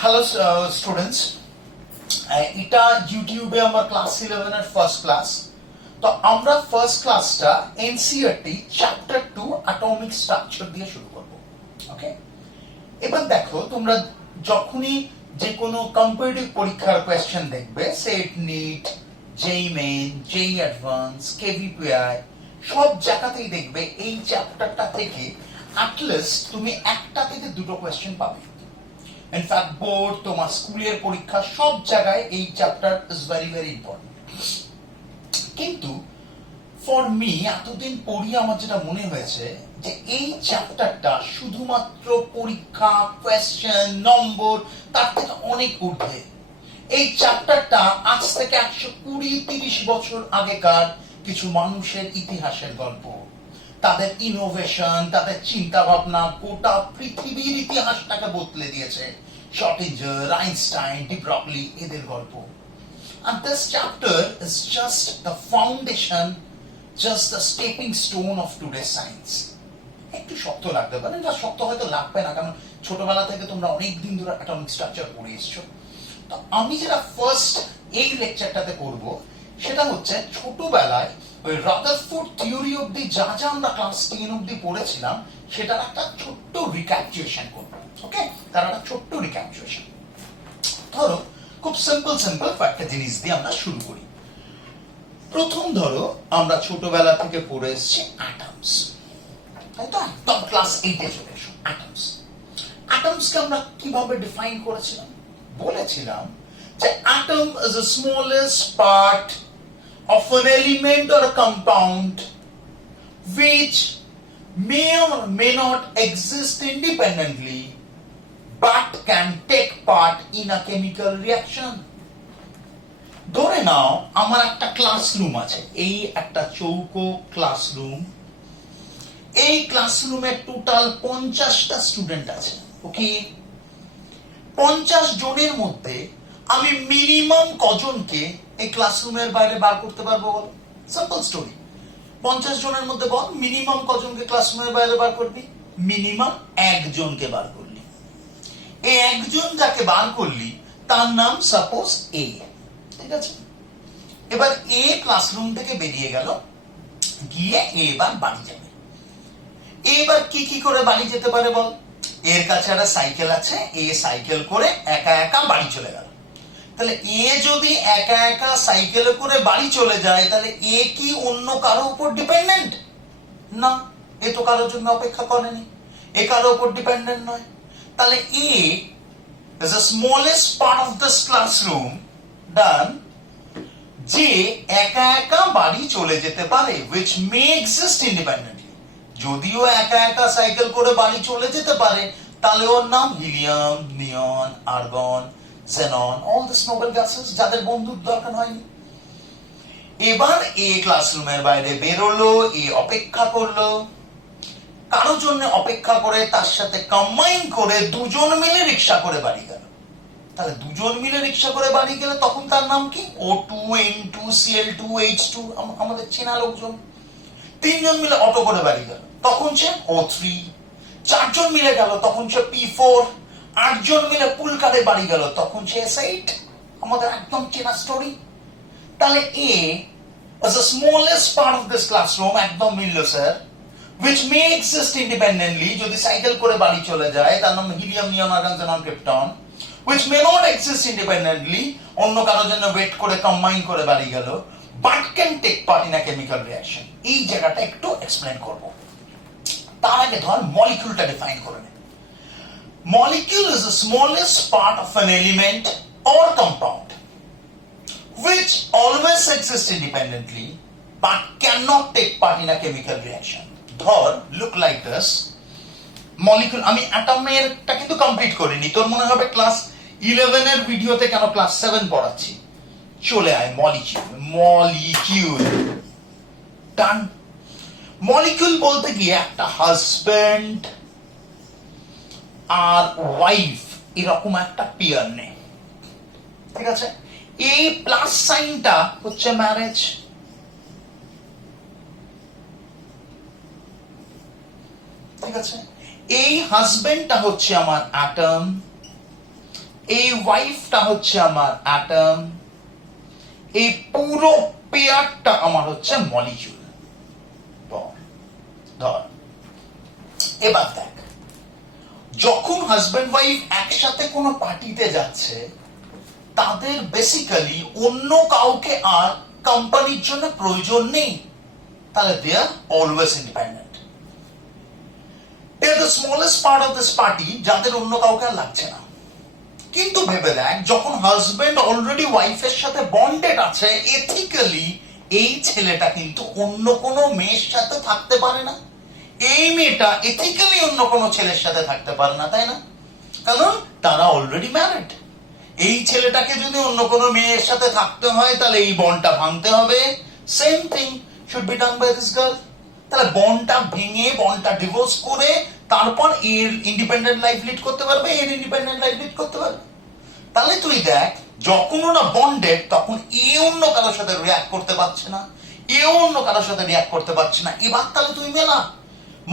Hello students, এটা ইউটিউবে আমার ক্লাস 11 এর ফার্স্ট ক্লাস। তো আমরা ফার্স্ট ক্লাসটা এনসিইআরটি চ্যাপ্টার 2 অ্যাটমিক স্ট্রাকচার দিয়ে শুরু করব। ওকে, এবার দেখো, তোমরা যখনই যে কোনো কম্পিটিটিভ পরীক্ষার কোয়েশ্চেন দেখবে, সেট, নিট, জেই মেইন, জেই অ্যাডভান্স, কেভিপিআই, সব জায়গাতেই দেখবে এই চ্যাপ্টারটা থেকে অ্যাটলিস্ট তুমি একটা থেকে দুটো কোয়েশ্চেন পাবে। ইনফ্যাক্ট বোর্ড, তোমার স্কুলের পরীক্ষা, সব জায়গায় এই chapter is very very important. কিন্তু ফর মি, এতদিন পড়ি আমার যেটা মনে হয়েছে যে এই চ্যাপ্টারটা শুধুমাত্র পরীক্ষা, কোয়েশ্চেন, নম্বর, তার থেকে অনেক ঊর্ধ্বে। এই চ্যাপ্টারটা আজ থেকে 120-30 বছর আগেকার কিছু মানুষের ইতিহাসের গল্প, তাদের ইনোভেশন, তাদের চিন্তা ভাবনা গোটা পৃথিবীর ইতিহাসটাকে বদলে দিয়েছে। শর্টিঞ্জার, আইনস্টাইন, ডি ব্রগলি, এদের গল্প। And this chapter is just the foundation, just the stepping stone of today's science. একটু শক্ত লাগতে পারে, না শক্ত হয়তো লাগবে না, কারণ ছোটবেলা থেকে তোমরা অনেক দিন ধরে অ্যাটমিক স্ট্রাকচার পড়ে এসছো। তো আমি যেটা ফার্স্ট এই লেকচারটাতে করব সেটা হচ্ছে ছোটবেলায় ওই রাদারফোর্ড থিওরি অবধি যা যা আমরা ক্লাস 10 অবধি পড়েছিলাম সেটার একটা ছোট্ট রিক্যাপচুলেশন করব। ওকে, তার একটা ছোট্ট রিক্যাপচুলেশন। ধরো, খুব সিম্পল কয়েকটা জিনিস দিয়ে আমরা শুরু করি। প্রথম ধরো, আমরা ছোটবেলা থেকে পড়ে এসেছি অ্যাটমস, তাই তো? একদম ক্লাস 8 এ চলে এসো। অ্যাটমস, অ্যাটমসকে আমরা কিভাবে ডিফাইন করেছিলাম? বলেছিলাম যে atom is the smallest part of an element or a compound which may or may not exist independently but can take part in a chemical reaction. ধরে নাও আমার একটা ক্লাসরুম আছে, এই একটা চৌকো ক্লাসরুম। এই ক্লাসরুমে টোটাল 50টা স্টুডেন্ট আছে। ওকে, 50 জনের মধ্যে আমি মিনিমাম কজনকে এই ক্লাসরুমের বাইরে বার করতে পারবো বল? Simple story. 50 জনের মধ্যে বল মিনিমাম কজনকে ক্লাসরুমের বাইরে বার করবি? মিনিমাম একজনকে বার করলি। এই একজন যাকে বার করলি তার নাম সাপোজ এ, ঠিক আছে? এবার এ ক্লাসরুম থেকে বেরিয়ে গেল, গিয়ে এবার বাড়ি যাবে। এবার কি কি করে বাড়ি যেতে পারে বল? এর কাছে একটা সাইকেল আছে, এ সাইকেল করে একা একা বাড়ি চলে গেল। তাহলে এ যদি একা একা সাইকেলে করে বাড়ি চলে যায়, তাহলে এ কি অন্য কারো উপর ডিপেন্ডেন্ট? না, এ তো কারোর জন্য অপেক্ষা করেনি, এ কারো উপর ডিপেন্ডেন্ট নয়। তাহলে এ is the smallest part of this classroom done, যে একা একা বাড়ি চলে যেতে পারে, which may exist independently। যদিও একা একা সাইকেল করে বাড়ি চলে যেতে পারে, তাহলে ওর নাম helium, neon, argon, xenon, all these noble gases, যাদের বন্ধুর দরকার হয়নি। এবার এ ক্লাসরুমের বাইরে বেরোলো, এ অপেক্ষা করলো, কারোর জন্য অপেক্ষা করে, তার সাথে কম্বাইন করে দুজন মিলে রিক্সা করে বাড়ি গেল। তাহলে দুজন মিলে রিক্সা করে বাড়ি গেলে তখন তার নাম কি? O2, N2, Cl2, H2, আমাদের চেনা লোকজন। 3 জন মিলে অটো করে বাড়ি গেল, তখন সে O3। 4 জন মিলে গেল, তখন সে P4। 8 জন মিলে পুল কারে বাড়ি গেল, তখন সে S8। আমাদের একদম চেনা স্টোরি। তাহলে A was the smallest part of this classroom, একদম মিলল sir, which may exist independently, যদি সাইকেল করে বাড়ি চলে যায় তার নাম helium, neon, argon, xenon, krypton, which may not exist independently, অন্য কারোর জন্য ওয়েট করে কম্বাইন করে বাড়ি গেল, but can take part in a chemical reaction। এই জায়গাটা একটু এক্সপ্লেন করব। তার আগে ধর মলিকিউলটা ডিফাইন করে নে। Molecule is the smallest part of an element or compound which always exists independently but cannot take part in a chemical reaction। ধর, look like this মলিকিউল। আমি অ্যাটমেরটা কিন্তু কমপ্লিট করিনি, তোর মনে হবে ক্লাস 11 এর ভিডিওতে কেন ক্লাস 7 পড়াচ্ছি। চলে আয় মলিকিউল। ডান। মলিকিউল বলতে গিয়ে একটা হাজব্যান্ড আর ওয়াইফ এরকম একটা পেয়ার নেই, ঠিক আছে? এই প্লাস সাইনটা হচ্ছে ম্যারেজ, ঠিক আছে? এই হাজবেন্ডটা হচ্ছে আমার অ্যাটম, এই ওয়াইফটা হচ্ছে আমার অ্যাটম, এই পুরো পেয়ারটা আমার হচ্ছে মলিকিউল। ধর এবার দেখ, যখন হাজব্যান্ড ওয়াইফ একসাথে কোনো পার্টিতে যাচ্ছে, তাদের বেসিক্যালি অন্য কাউকে আর কোম্পানির জন্য প্রয়োজন নেই, তাহলে they are always independent. They are the smallest part of this party, যাদের অন্য কাউকে আর লাগছে না। কিন্তু ভেবে দেখ, যখন হাজবেন্ড অলরেডি ওয়াইফের সাথে বন্ডেড আছে এথিক্যালি, এই ছেলেটা কিন্তু অন্য কোনো মেয়ের সাথে থাকতে পারে না, এই মেয়েটা এথিক্যালি অন্য কোনো ছেলের সাথে থাকতে পারে না, তাই না? কারণ তারা অলরেডি ম্যারিড। এই ছেলেটাকে যদি অন্য কোনো মেয়ের সাথে থাকতে হয়, তাহলে এই বন্ডটা ভাঙতে হবে। Same thing should be done by this girl. তাহলে বন্ডটা ভেঙে, বন্ডটা ডিভোর্স করে, তারপর এর ইন্ডিপেন্ডেন্ট লাইফ লিড করতে পারবে, এর ইন্ডিপেন্ডেন্ট লাইফ লিড করতে পারবে। তাহলে তুই দেখ, যখন ওরা বন্ডেড, তখন এ অন্য কারোর সাথে রিয়াক্ট করতে পারছে না, এও অন্য কারোর সাথে রিয়াক্ট করতে পারছে না। এবার তাহলে তুই মেলা,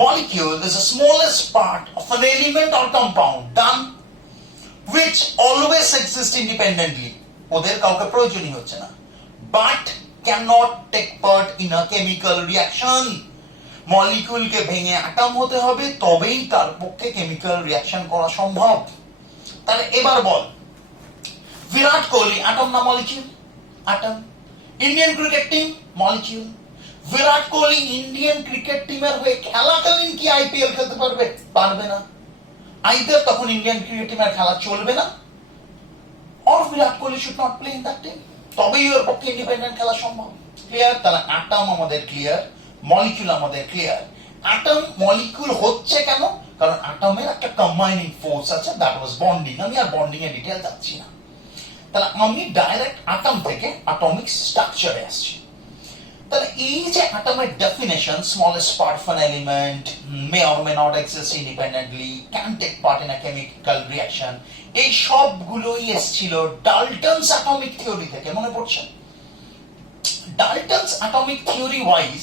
molecule is the smallest part of an element or compound done which always exists independently, ওদের কাউকে প্রয়োজনই হচ্ছে না, but cannot take part in a chemical reaction। মলিকিউলকে ভেঙে অ্যাটম হতে হবে, তবেই তার পক্ষে কেমিক্যাল রিঅ্যাকশন করা সম্ভব। তাহলে এবার বল, বিরাট কোহলি অ্যাটম না molecule? Atom. Indian cricket team molecule. Virat Kohli Indian cricket টিমের হয়ে খেলাকালীন কি আইপিএল খেলতে পারবে? পারবে না। আইদার তখন ইন্ডিয়ান ক্রিকেট টিমের খেলা চলবে না, or Virat Kohli should not play in that team, তবেই ওর পক্ষে ইন্ডিপেন্ডেন্ট খেলা সম্ভব। ক্লিয়ার? তাহলে অ্যাটম আমাদের ক্লিয়ার, মলিকিউল আমাদের ক্লিয়ার। অ্যাটম মলিকিউল হচ্ছে কেন? কারণ অ্যাটমের একটা কম্বাইনিং ফোর্স আছে, দ্যাট ওয়াজ বন্ডিং। আমি আর বন্ডিং এর ডিটেইল যাচ্ছি না। তাহলে আমি ডাইরেক্ট অ্যাটম থেকে অ্যাটমিক স্ট্রাকচারে আসছি। তাহলে এই যে অ্যাটমের definition, smallest part of an element, may or may not exist independently, can take part in a chemical reaction, এই সবগুলোই এসেছিল ডাল্টনস অ্যাটমিক থিওরি থেকে। মনে পড়ছে? ডাল্টনস অ্যাটমিক থিওরি ওয়াইজ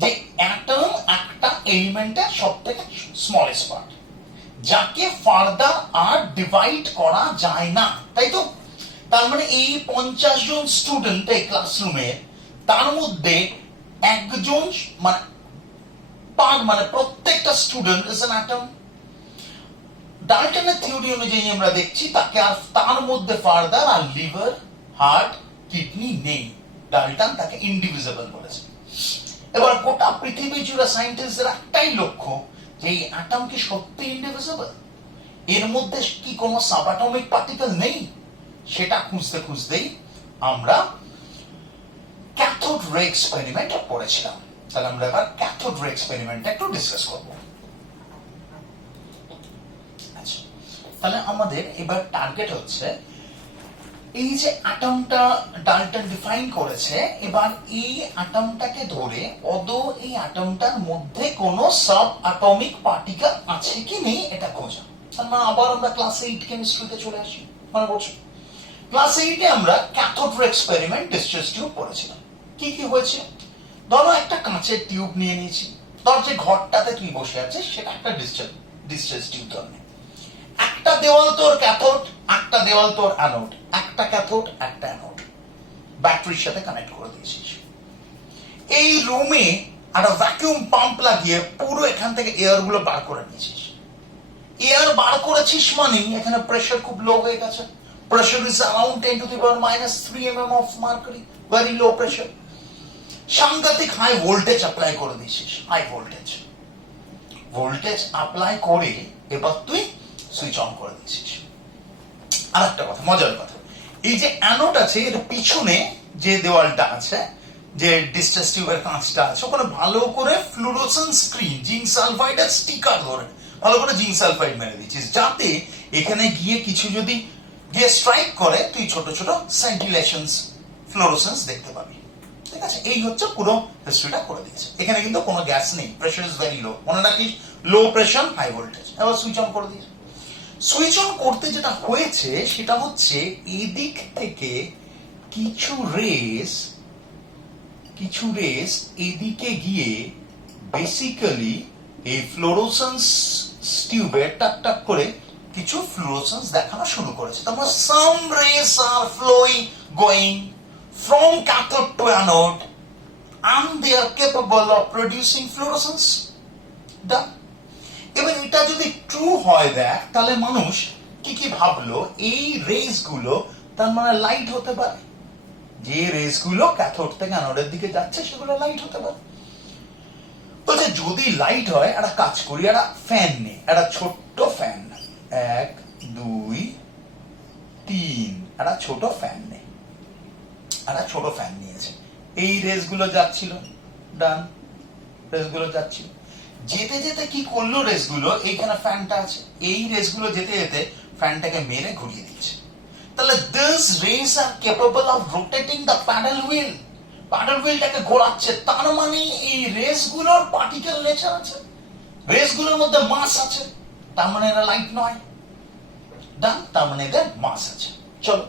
যে অ্যাটম একটা এলিমেন্টের সবথেকে স্মলেস্ট পার্ট, যাকে ফার্দার আর ডিভাইড করা যায় না, তাই তো? তার মানে এই 50 জন স্টুডেন্ট এই ক্লাসরুমে, তার মধ্যে একজন মানে প্রত্যেকটা স্টুডেন্ট ইজ অ্যান অ্যাটম। ডাল্টনের থিওরি অনুযায়ী আমরা দেখছি তাকে আর তার মধ্যে ফার্দার আর লিভার, হার্ট, কিডনি নেই। ডাল্টন তাকে ইনডিভিজিবল বলেছে। এবার গোটা পৃথিবী জুড়ে সায়েন্টিস্টদের একটাই লক্ষ্য, যে এই অ্যাটম কি সত্যি ইনডিভিজিবল? এর মধ্যে কি কোনো সাবঅ্যাটমিক পার্টিকেল নেই? সেটা খুঁজতে খুঁজতেই আমরা ক্যাথোড রে এক্সপেরিমেন্ট করেছিলাম। তাহলে আমরা এবার ক্যাথোড রে এক্সপেরিমেন্টটা একটু ডিসকাস করব। আচ্ছা, তাহলে আমাদের এবার টার্গেট হচ্ছে এই যে অ্যাটমটা ডাল্টন ডিফাইন করেছে, এবার এই অ্যাটমটাকে ধরে আদৌ এই অ্যাটমটার মধ্যে কোনো সাব অ্যাটমিক পার্টিকেল আছে কি নেই এটা খোঁজা। মানে আবার আমরা ক্লাস 8 কেমিস্ট্রিতে চলে আসি। মনে পড়ছে? ক্লাস 8-এ আমরা ক্যাথোড রে এক্সপেরিমেন্ট, ডিসচার্জ টিউব পড়েছিলাম। কি কি হয়েছে? ধরো একটা কাঁচের টিউব নিয়ে নিয়েছি, ধর যে ঘরটাতে তুই বসে আছিস সেটা একটা ডিসচার্জ টিউব ধরনের। একটা দেওয়াল তোর ক্যাথোড, একটা দেওয়াল তোর অ্যানোড, একটা ক্যাথোড একটা অ্যানোড ব্যাটারির সাথে কানেক্ট করে দিয়েছিস। এই রুমে একটা ভ্যাকুয়াম পাম্প লাগিয়ে পুরো এখান থেকে এয়ার গুলো বার করে নিয়েছিস। এয়ার বার করেছিস মানে এখানে প্রেসার খুব লো হয়ে গেছে। Pressure is around 10 to the power minus 3 mm of mercury, very low pressure. সাংঘাতিক হাই ভোল্টেজ অ্যাপ্লাই করে দিয়েছিস, হাই ভোল্টেজ। ভোল্টেজ অ্যাপ্লাই করে এবার তুই সুইচ অন করে দিয়েছিস। আর একটা কথা, মজার কথা, এই যে অ্যানোড আছে এর পিছনে যে দেওয়ালটা আছে, যে ডিসচার্জ টিউবের কাঁচটা আছে, ওখানে ভালো করে ফ্লুরোসেন্স স্ক্রিন, জিঙ্ক সালফাইডের স্টিকার ধরে ভালো করে জিঙ্ক সালফাইড মেরে দিয়েছিস, যাতে এখানে গিয়ে কিছু যদি গিয়ে স্ট্রাইক করে তুই ছোট ছোট সেন্টিলেশনস, ফ্লোরোসেন্স দেখতে পাবি। ঠিক আছে? এই হচ্ছে পুরো হিস্ট্রিটা করে দিয়েছে। এখানে কিন্তু কোনো গ্যাস নেই, প্রেসার ইজ ভেরি লো। মনে রাখিস, লো প্রেসার হাই ভোল্টেজ। এবার সুইচ অন করে দিয়েছে। সুইচ অন করতে যেটা হয়েছে সেটা হচ্ছে এদিক থেকে কিছু রেস এদিকে গিয়ে বেসিক্যালি এই ফ্লোরোসেন্স টিউবে টাক টাক করে কিছু ফ্লুরোসেন্স দেখানো শুরু করেছে। তারপর some rays are flowing going from cathode to anode and they are capable of producing fluorescence. Done. এবার এটা যদি ট্রু হয় দেখ, তাহলে মানুষ কি কি ভাবলো, এই রেস গুলো তার মানে লাইট হতে পারে, যে রেস গুলো ক্যাথোড থেকে অ্যানোডের দিকে যাচ্ছে সেগুলো লাইট হতে পারে। বলছে যদি লাইট হয় একটা কাজ করি, একটা ফ্যান নেই, একটা ছোট্ট ফ্যান, 1 2 3, একটা ছোট ফ্যান নেই, একটা ছোট ফ্যান নিয়েছে, এই রেস গুলো যাচ্ছিল, ডান, রেস গুলো যাচ্ছিল, যেতে যেতে কি করলো রেস গুলো, এইখানে ফ্যানটা আছে, এই রেস গুলো যেতে যেতে ফ্যানটাকে মেরে ঘুরিয়ে দিচ্ছে। তাহলে this rays are capable of rotating the paddle wheel, paddle হুইলটাকে ঘোরাচ্ছে, তার মানে এই রেস গুলোর পার্টিকেল নেচার আছে, রেস গুলোর মধ্যে মাস আছে, তার মানে এরা লাইট নয়, ডান, তার মানে এদের মাস আছে। চলো,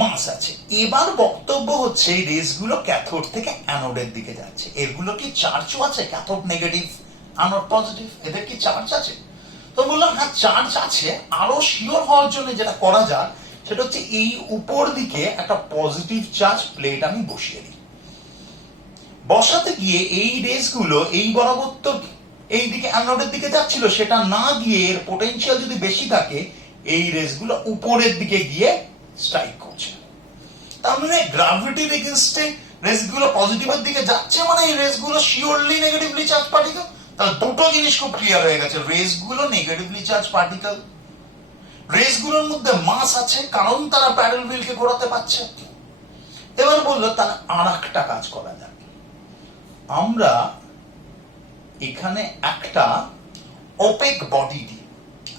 মাস আছে। এবার বক্তব্য হচ্ছে এই রেসগুলো ক্যাথোড থেকে অ্যানোডের দিকে যাচ্ছে, এরগুলো কি চার্জও আছে, ক্যাথোড নেগেটিভ অ্যানোড পজিটিভ, এদের কি চার্জ আছে? তো বললাম হ্যাঁ চার্জ আছে। আরো শিওর হওয়ার জন্য যেটা করা যায় সেটা হচ্ছে এই উপর দিকে একটা পজিটিভ চার্জ প্লেট আমি বসিয়ে দিই, বসাতে গিয়ে এই রেসগুলো এই বরাবর তো এই দিকে অ্যানোডের দিকে যাচ্ছিল, সেটা না গিয়ে এর পোটেনশিয়াল যদি বেশি থাকে এই রেসগুলো উপরের দিকে গিয়ে স্ট্রাইক করছে। তার মানে গ্র্যাভিটির এগেইনস্টে রেসগুলো পজিটিভের দিকে যাচ্ছে, মানে এই রেসগুলো শিওরলি নেগেটিভলি চার্জ পার্টিকেল। তাহলে দুটো জিনিস খুব ক্লিয়ার হয়ে গেছে, রেসগুলো নেগেটিভলি চার্জ পার্টিকেল, রেসগুলোর মধ্যে মাস আছে কারণ তারা প্যাডেল হুইলকে ঘোরাতে পারছে। এবার বললো তাহলে আর একটা কাজ করা যাক, আমরা এখানে একটা ওপেক বডি দিই,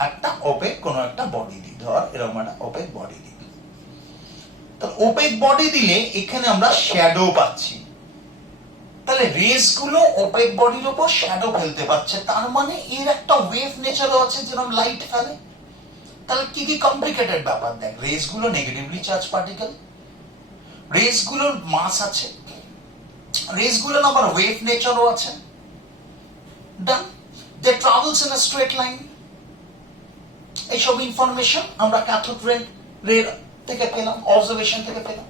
একটা ওপেক কোন একটা বডি দিই, ধর এরকম একটা ওপেক বডি দিই। ওপেক বডি দিলে এখানে আমরা শ্যাডো পাচ্ছি, তাহলে রেস গুলো ওপেক বডির উপর শ্যাডো ফেলতে পারছে, তার মানে এর একটা ওয়েভ নেচারও আছে যেরকম লাইট ফেলে। তাহলে কি কি কমপ্লিকেটেড ব্যাপার দেখ, রেস গুলো নেগেটিভলি চার্জ পার্টিকেল, রেস গুলোর মাস আছে, রেস গুলোর আবার ওয়েভ নেচারও আছে, done, they travels in a straight line. এইসব ইনফরমেশন আমরা ক্যাথোড রে থেকে পেলাম, অবজারভেশন থেকে পেলাম।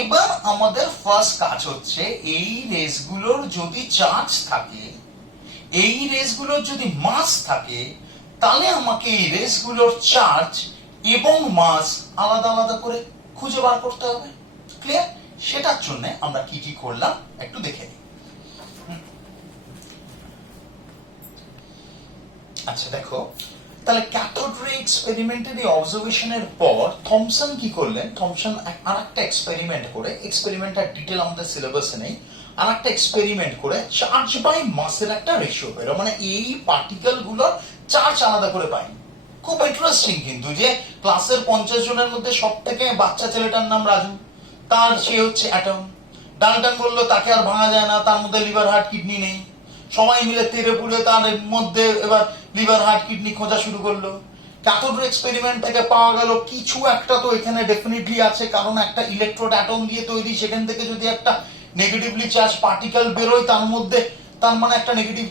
এবার আমাদের ফার্স্ট কাজ হচ্ছে এই রেসগুলোর যদি চার্জ থাকে, এই রেসগুলোর যদি মাস থাকে, তাহলে আমাকে এই রেসগুলোর চার্জ এবং মাস আলাদা আলাদা করে খুঁজে বার করতে হবে। ক্লিয়ার? সেটার জন্য আমরা কি কি করলাম একটু দেখে নিই। আচ্ছা দেখো, তাহলে ক্যাথোড রে এক্সপেরিমেন্টের এই অবজারভেশনের পর থমসন কি করলেন, থমসন আরেকটা এক্সপেরিমেন্ট করে, এক্সপেরিমেন্টের ডিটেল আমাদের সিলেবাসে নেই, আরেকটা এক্সপেরিমেন্ট করে চার্জ বাই মাসের একটা রেশিও বেরো, মানে এই পার্টিকেল গুলোর চার্জ আলাদা করে পাই। খুব ইন্টারেস্টিং কিন্তু, যে ক্লাসের 50 জনের মধ্যে সব থেকে বাচ্চা ছেলেটার নাম রাজু, তার সে হচ্ছে অ্যাটম, ডাল্টন বললো তাকে আর ভাঙা যায় না, তার মধ্যে লিভার হার্ট কিডনি নেই, সবাই মিলে তেরে পুড়ে তার মধ্যে এবার লিভার হার্ট কিডনি খোঁজা শুরু করলো। ক্যাথোড রে এক্সপেরিমেন্ট থেকে পাওয়া গেল কিছু একটা তো এখানে ডেফিনেটলি আছে, কারণ একটা ইলেকট্রোড অ্যাটম দিয়ে তৈরি, সেখান থেকে যদি একটা নেগেটিভলি চার্জ পার্টিকেল বেরোয় তার মধ্যে, তার মানে একটা নেগেটিভ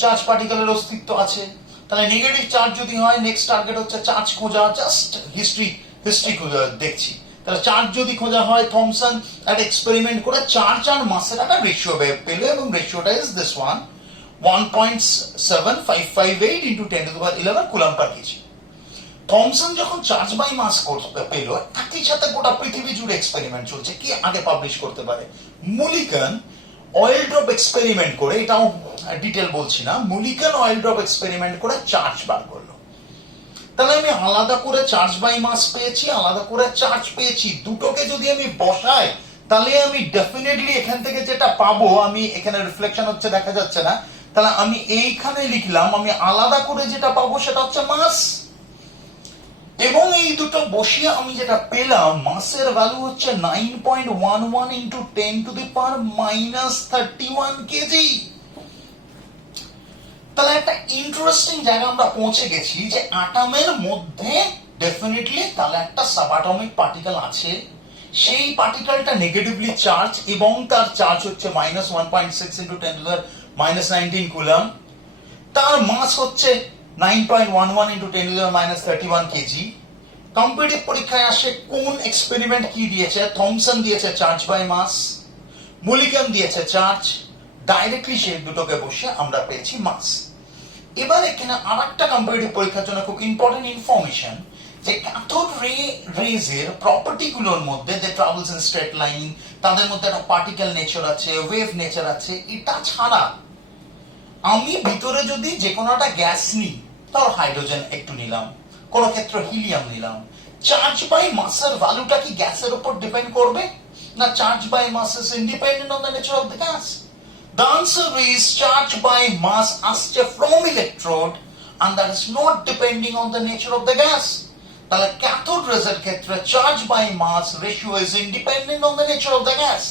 চার্জ পার্টিকেলের অস্তিত্ব আছে। তাহলে নেগেটিভ চার্জ যদি হয়, নেক্সট টার্গেট হচ্ছে চার্জ খোঁজা, জাস্ট হিস্ট্রি দেখছি। তাহলে চার্জ যদি খোঁজা হয়, থমসন একটা এক্সপেরিমেন্ট করে চার্জ আর মাসের একটা রেশিও পেল, এবং রেশিওটা is this one, 1.7558 into 10 to the power 11 coulomb per kg. Thomson যখন চার্জ বাই মাস পেল, একই সাথে গোটা পৃথিবী জুড়ে এক্সপেরিমেন্ট চলছে, কি আগে পাবলিশ করতে পারে। মুলিকন অয়েল ড্রপ এক্সপেরিমেন্ট করে, এটাও ডিটেল বলছি না, মুলিকন অয়েল ড্রপ এক্সপেরিমেন্ট করে চার্জ বার করলো। তাহলে আমি আলাদা করে চার্জ বাই মাস পেয়েছি, আলাদা করে চার্জ পেয়েছি, দুটোকে যদি আমি বসাই তাহলে আমি ডেফিনেটলি এখান থেকে যেটা পাবো, আমি এখানে রিফ্লেকশন হচ্ছে দেখা যাচ্ছে না, তাহলে আমি এইখানে লিখলাম, আমি আলাদা করে যেটা পাবো সেটা হচ্ছে মাস, এবং এই দুটো বসিয়ে আমি যেটা পেলাম, মাসের ভ্যালু হচ্ছে 9.11 into 10 to the power -31 KG. তাহলে একটা ইন্টারেস্টিং জায়গা আমরা পৌঁছে গেছি, যে অ্যাটমের মধ্যে ডেফিনেটলি তাহলে একটা সাবঅ্যাটমিক পার্টিকেল আছে, সেই পার্টিকেলটা নেগেটিভলি চার্জ, এবং তার চার্জ হচ্ছে -1.6 into 10 to the -19 কুলম্ব, তার মাস হচ্ছে 9.11 into 10 to the minus 31 KG. Competitive পরীক্ষায় আসে কোন এক্সপেরিমেন্ট কি দিয়েছে, থমসন দিয়েছে চার্জ বাই মাস, মুলিকান দিয়েছে চার্জ, ডাইরেক্টলি সেই দুটোকে বসে আমরা পেয়েছি মাস। এবার এখানে আর একটা কম্পিটিটিভ পরীক্ষার জন্য খুব ইম্পর্টেন্ট ইনফরমেশন, যে ক্যাথোড রেজের প্রপার্টি গুলোর মধ্যে দে ট্রাভেলস ইন স্ট্রেট লাইন, তাদের মধ্যে একটা পার্টিকেল নেচার আছে, ওয়েভ নেচার আছে। এটা ছাড়া আমি ভিতরে যদি যে কোনো একটা গ্যাস নিই, তার হাইড্রোজেন একটু নিলাম, কোন ক্ষেত্রে হিলিয়াম নিলাম, চার্জ বাই মাসের ভ্যালুটা কি গ্যাসের উপর ডিপেন্ড করবে, না charge by mass is independent on the nature of the gas? The answer is charge by mass আসছে from electrode and that is not depending on the nature of the gas. তাহলে cathode রেজের ক্ষেত্রে charge by mass ratio is independent on the nature of the gas.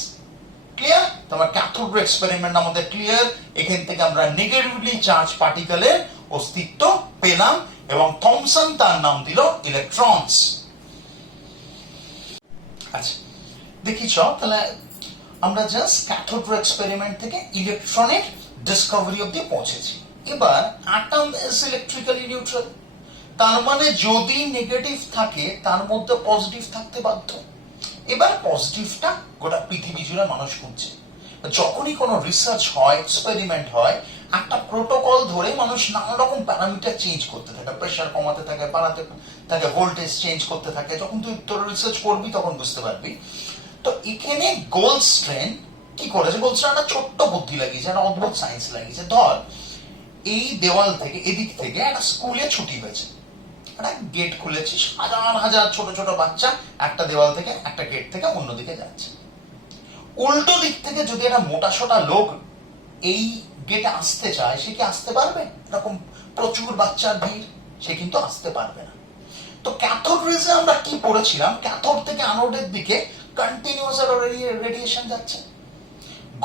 Clear? তোমার cathode experiment আমাদের clear. এখান থেকে আমরা negatively charge পার্টিকেলের অস্তিত্ব পেলাম এবং থমসন তার নাম দিল ইলেকট্রনস। আচ্ছা দেখিছ, তাহলে আমরা জাস্ট ক্যাথোড এক্সপেরিমেন্ট থেকে ইলেকট্রনের ডিসকভারি অব্দি পৌঁছেছি। এবার অ্যাটম ইজ ইলেকট্রিক্যালি নিউট্রাল, তার মানে যদি নেগেটিভ থাকে তার মধ্যে পজিটিভ থাকতে বাধ্য। এবার পজিটিভটা গোটা পৃথিবী জুড়ে মানুষ খুঁজছে। যখনই কোনো রিসার্চ হয়, এক্সপেরিমেন্ট হয়, একটা প্রোটোকল ধরে মানুষ নানা রকম প্যারামিটার চেঞ্জ করতে থাকে, প্রেসার কমাতে থাকে, বাড়াতে থাকে, ভোল্টেজ চেঞ্জ করতে থাকে। যখন তুই তোর রিসার্চ করবি তখন বুঝতে পারবি। তো এখানে গোল্ডস্টেইন কি করেছে, গোল্ডস্টেইন একটা ছোট্ট বুদ্ধি লাগিয়েছে, একটা অদ্ভুত সায়েন্স লাগিয়েছে। ধর এই দেওয়াল থেকে এদিক থেকে একটা স্কুলে ছুটি হয়েছে, একটা গেট খুলেছিস, হাজার হাজার ছোট ছোট বাচ্চা একটা দেওয়াল থেকে একটা গেট থেকে অন্যদিকে যাচ্ছে। উল্টো দিক থেকে যদি একটা মোটা সোটা লোক এই গেটে আসতে চায়, সে কি আসতে পারবে? এরকম প্রচুর বাচ্চার ভিড়, সে কিন্তু আসতে পারবে না। তো ক্যাথোড রেজে আমরা কি পড়েছিলাম, ক্যাথোড থেকে অ্যানোডের দিকে কন্টিনিউয়াস রেডিয়েশন যাচ্ছে।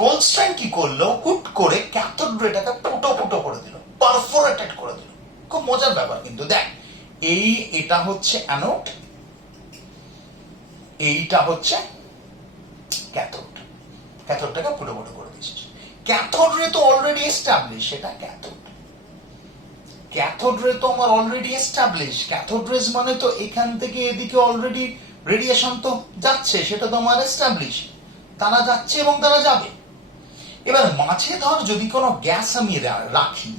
গোল্ডস্টেইন কি করলো, হুট করে ক্যাথোড রেটাকে ফুটো ফুটো করে দিল, পারফোরেটেড করে দিল। খুব মজার ব্যাপার কিন্তু দেখ, এটা হচ্ছে অ্যানোড, এইটা হচ্ছে ক্যাথোড। ক্যাথোডটাকে ফুটো ফুটো করে দিচ্ছে। ক্যাথোড রে তো অলরেডি এস্টাবলিশ, এটা ক্যাথোড। ক্যাথোড রে তো আমার অলরেডি এস্টাবলিশ। ক্যাথোড রেজ মানে তো এখান থেকে এদিকে অলরেডি রেডিয়েশন তো যাচ্ছে, সেটা তো আমার এস্টাবলিশ। তারা যাচ্ছে এবং তারা যাবে। এবার মাঝে ধর যদি কোনো গ্যাস আমি রাখি,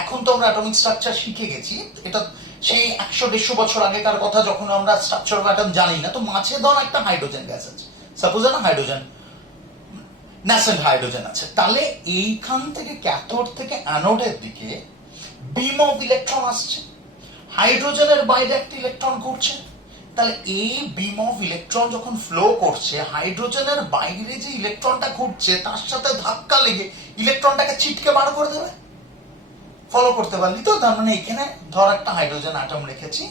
এখন তো আমরা অ্যাটমিক স্ট্রাকচার শিখে গেছি, এটা সেই 100-150 বছর আগেকার কথা, যখন আমরা স্ট্রাকচার অফ অ্যাটম জানি না। তো মাঝে ধর একটা হাইড্রোজেন গ্যাস আছে, সাপোজ না হাইড্রোজেন, ন্যাসেন্ট হাইড্রোজেন আছে। তাহলে এইখান থেকে ক্যাথোড থেকে অ্যানোডের দিকে বিম অফ ইলেকট্রন আসছে, হাইড্রোজেনের বাইরে একটা ইলেকট্রন ঘুরছে। তাহলে এই বিম অফ ইলেকট্রন যখন ফ্লো করছে, হাইড্রোজেনের বাইরে যে ইলেকট্রনটা ঘুরছে তার সাথে ধাক্কা লেগে ইলেকট্রনটাকে ছিটকে বার করে দেবে। ফলো করতে পারলি তো? তার মানে এখানে ধর একটা হাইড্রোজেন অ্যাটম রেখেছি,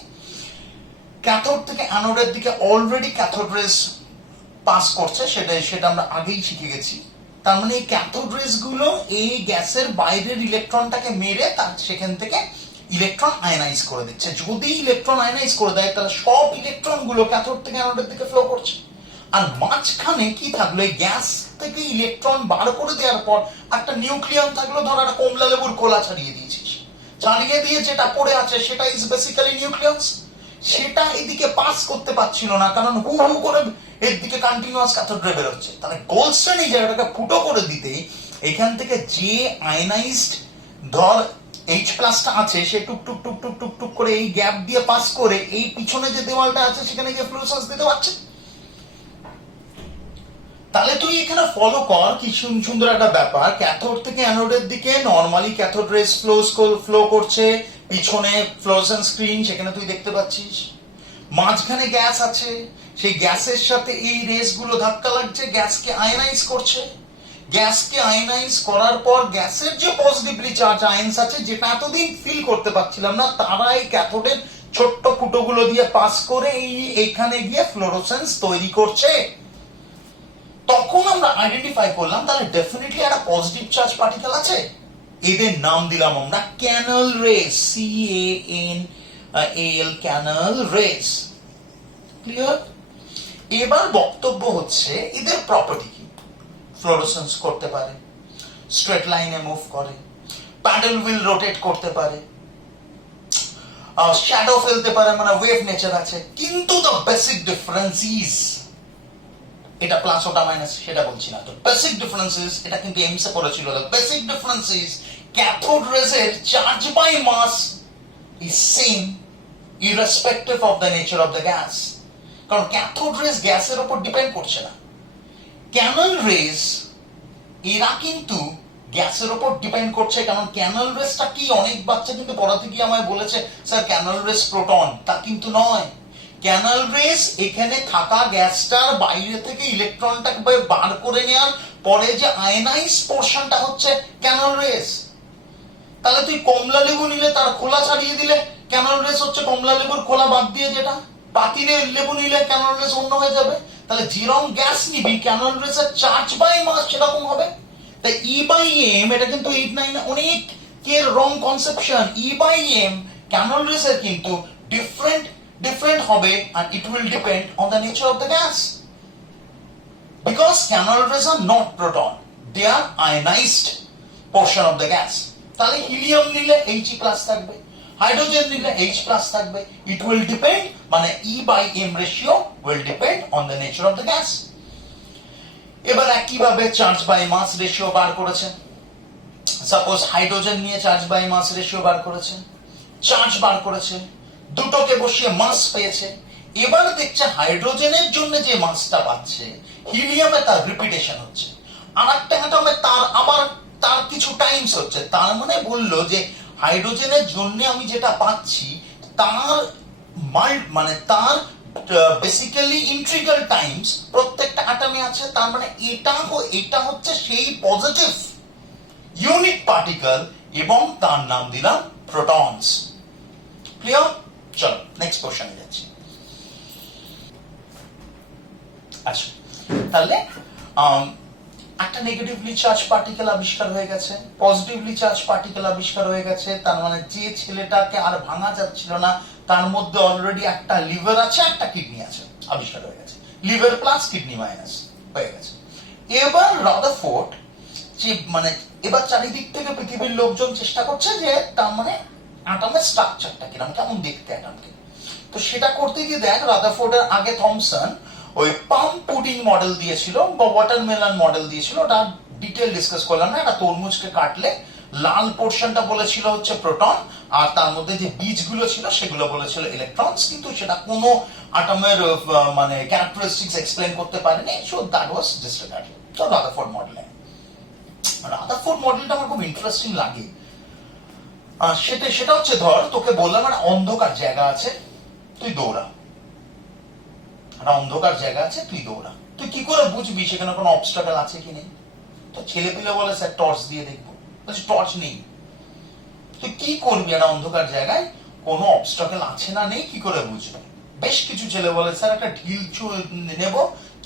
ক্যাথোড থেকে অ্যানোডের দিকে অলরেডি ক্যাথোড রেজ পাস করছে, সেটা আমরা আগেই শিখে গেছি। তার মানে এই ক্যাথোড রেজ গুলো এই গ্যাসের বাইরের ইলেকট্রনটাকে মেরে তার সেখান থেকে ইলেকট্রন আয়নাইজ করে দিচ্ছে। যদি ইলেকট্রন আয়নাইজ করে দেয়, তাহলে সব ইলেকট্রন গুলো ক্যাথোড থেকে অ্যানোডের দিকে ফ্লো করছে। আর মাঝখানে কি থাকলো, এই গ্যাস থেকে ইলেকট্রন বার করে দেওয়ার পর একটা নিউক্লিয়াস থাকলো। ধর একটা কমলা লেবুর খোলা ছাড়িয়ে দিয়েছিস, ছাড়িয়ে দিয়ে যেটা পড়ে আছে সেটা ইজ বেসিক্যালি নিউক্লিয়াস। সেটা এদিকে পাস করতে পারছিল না, কারণ হু হু করে এর দিকে কন্টিনিউয়াস ক্যাথোড রে বেরোচ্ছে। তাহলে গোল্ডস্টেইন এই জায়গাটাকে ফুটো করে দিতে এখান থেকে যে আয়নাইজড ধর H প্লাসটা আছে, সে টুক টুক টুক টুক টুক টুক করে এই গ্যাপ দিয়ে পাস করে এই পিছনে যে দেওয়ালটা আছে সেখানে গিয়ে ফ্লুরোসেন্স দিতে পারছে। তাহলে তুই এখানে ফলো কর কি সুন্দর একটা ব্যাপার। ক্যাথোড থেকে অ্যানোডের দিকে নরমালি ক্যাথোড রেজ ফ্লো করছে, পিছনে ফ্লোরোসেন্স স্ক্রিন, সেখানে তুই দেখতে পাচ্ছিস। মাঝখানে গ্যাস আছে, সেই গ্যাসের সাথে এই রেস গুলো ধাক্কা লাগছে, গ্যাসকে আয়নাইজ করছে। গ্যাসকে আয়নাইজ করার পর গ্যাসের যে পজিটিভলি চার্জ আয়নস আছে, যেটা এতদিন ফিল করতে পারছিলাম না, তারা এই ক্যাথোডের ছোট্ট ফুটোগুলো দিয়ে পাস করে এইখানে গিয়ে ফ্লোরোসেন্স তৈরি করছে। তখন আমরা আইডেন্টিফাই করলাম তাহলে ডেফিনেটলি একটা পজিটিভ চার্জ পার্টিকেল আছে। এদের নাম দিলাম আমরা ক্যানেল রেস, CANAL, ক্যানেল রেস। ক্লিয়ার? এবার বক্তব্য হচ্ছে এদের প্রপার্টি কি। ফ্লোরোসেন্স করতে পারে, স্ট্রেট লাইনে মুভ করে, প্যাডেল হুইল রোটেট করতে পারে, শ্যাডো ফেলতে পারে, মানে ওয়েভ নেচার আছে, কিন্তু দ্য বেসিক ডিফারেন্স ইজ, এটা প্লাস ওটা মাইনাস সেটা বলছি না, তো বেসিক ডিফারেন্স ইজ, এটা কিন্তু এমস এ পড়েছিল, the basic difference is cathode রেজের charge by mass is same irrespective of the nature of the gas, কারণ ক্যাথোড রেজ গ্যাসের উপর ডিপেন্ড করছে না, ক্যানন রেজ এরা কিন্তু গ্যাসের উপর ডিপেন্ড করছে, কারণ ক্যানল রেসটা কি, অনেক বাচ্চা কিন্তু পড়াতে গিয়ে আমায় বলেছে স্যার ক্যানল রেস প্রোটন, তা কিন্তু নয়। ক্যানল রেস এখানে থাকা গ্যাসটার বাইরে থেকে ইলেকট্রনটাকে বার করে নেওয়ার পরে যে আয়নাইজ পোর্শনটা হচ্ছে ক্যানল রেস। তাহলে তুই কমলা লেবু নিলে তার খোলা ছাড়িয়ে দিলে ক্যানল রেস হচ্ছে কমলা লেবুর খোলা বাদ দিয়ে, যেটা পাতিলে লেবু নিলে ক্যানল রেস অন্য হয়ে যাবে। তাহলে যেরকম গ্যাস নিবি ক্যানল রেসের চার্জ বাই মাস সেরকম হবে। তাই ই বাই এম, এটা কিন্তু 8-9 অনেক এর wrong conception. E by M canal রেসের কিন্তু ডিফারেন্ট হবে, and it will depend on the nature of the gas, because canal rays are not proton, they are ionized portion of the gas. তাহলে helium নিলে He plus থাকবে, hydrogen নিলে H plus থাকবে, it will depend, মানে E by M ratio will depend on the nature of the gas. এবার একইভাবে charge by mass ratio বার করেছেন, suppose hydrogen নিয়ে চার্জ বাই মাস রেশিও বার করেছে, চার্জ বার করেছে, দুটোকে বসিয়ে মাস পেয়েছে, এবার দেখছে হাইড্রোজেনের জন্য যে মাসটা পাচ্ছে হিলিয়ামে তার রিপিটেশন হচ্ছে, আর একটা অ্যাটমে তার আবার তার কিছু টাইমস হচ্ছে, তার মানে বললো যে হাইড্রোজেনের জন্য আমি যেটা পাচ্ছি তার মানে তার বেসিক্যালি ইন্ট্রিগাল টাইমস প্রত্যেকটা অ্যাটমে আছে, তার মানে এটা হচ্ছে সেই পজিটিভ ইউনিট পার্টিকেল, এবং তার নাম দিলাম প্রোটনস। ক্লিয়ার? চলো নেক্সট কোশ্চেনে যাচ্ছি। আচ্ছা, তাহলে একটা নেগেটিভলি চার্জ পার্টিকেল আবিষ্কার হয়ে গেছে, পজিটিভলি চার্জ পার্টিকেল আবিষ্কার হয়ে গেছে, তার মানে যে ছেলেটাকে আর ভাঙা যাচ্ছিল না তার মধ্যে অলরেডি একটা লিভার আছে একটা কিডনি আছে, আবিষ্কার হয়ে গেছে, লিভার প্লাস কিডনি মাইনাস হয়ে গেছে। এবার রাদারফোর্ড যে মানে এবার চারিদিক থেকে পৃথিবীর লোকজন চেষ্টা করছে যে তার মানে অ্যাটমের স্ট্রাকচারটা কিরকম, কেমন দেখতে অ্যাটমকে, তো সেটা করতে গিয়ে দেখ রাদারফোর্ডের আগে থমসন ওই পাম পুডিং মডেল দিয়েছিল বা ওয়াটারমেলন মডেল দিয়েছিল, ওটা ডিটেল ডিসকাস করলাম না। একটা তরমুজকে কাটলে লাল পোর্শনটা বলেছিল হচ্ছে প্রোটন, আর তার মধ্যে যে বীজগুলো ছিল সেগুলো বলেছিল ইলেকট্রনস, কিন্তু সেটা কোনো অ্যাটমের মানে ক্যারেক্টারিস্টিক্স এক্সপ্লেন করতে পারেনি, সো দ্যাট ওয়াজ ডিসরিগার্ডেড। তো রাদারফোর্ড মডেলে, রাদারফোর্ড মডেলটা আমার খুব ইন্টারেস্টিং লাগে। সেটা হচ্ছে ধর তোকে বললাম একটা অন্ধকার জায়গা আছে, তুই দৌড়া, একটা অন্ধকার জায়গা আছে তুই দৌড়া, তুই কি করে বুঝবি সেখানে কোনো অবস্টাকেল আছে কি নেই? তো ছেলে পিলে বলে স্যার টর্চ দিয়ে দেখবো, টর্চ নেই, তুই কি করবি একটা অন্ধকার জায়গায় কোনো অবস্টাকেল আছে না নেই কি করে বুঝবি? বেশ কিছু ছেলে বলে স্যার একটা ঢিল নেব,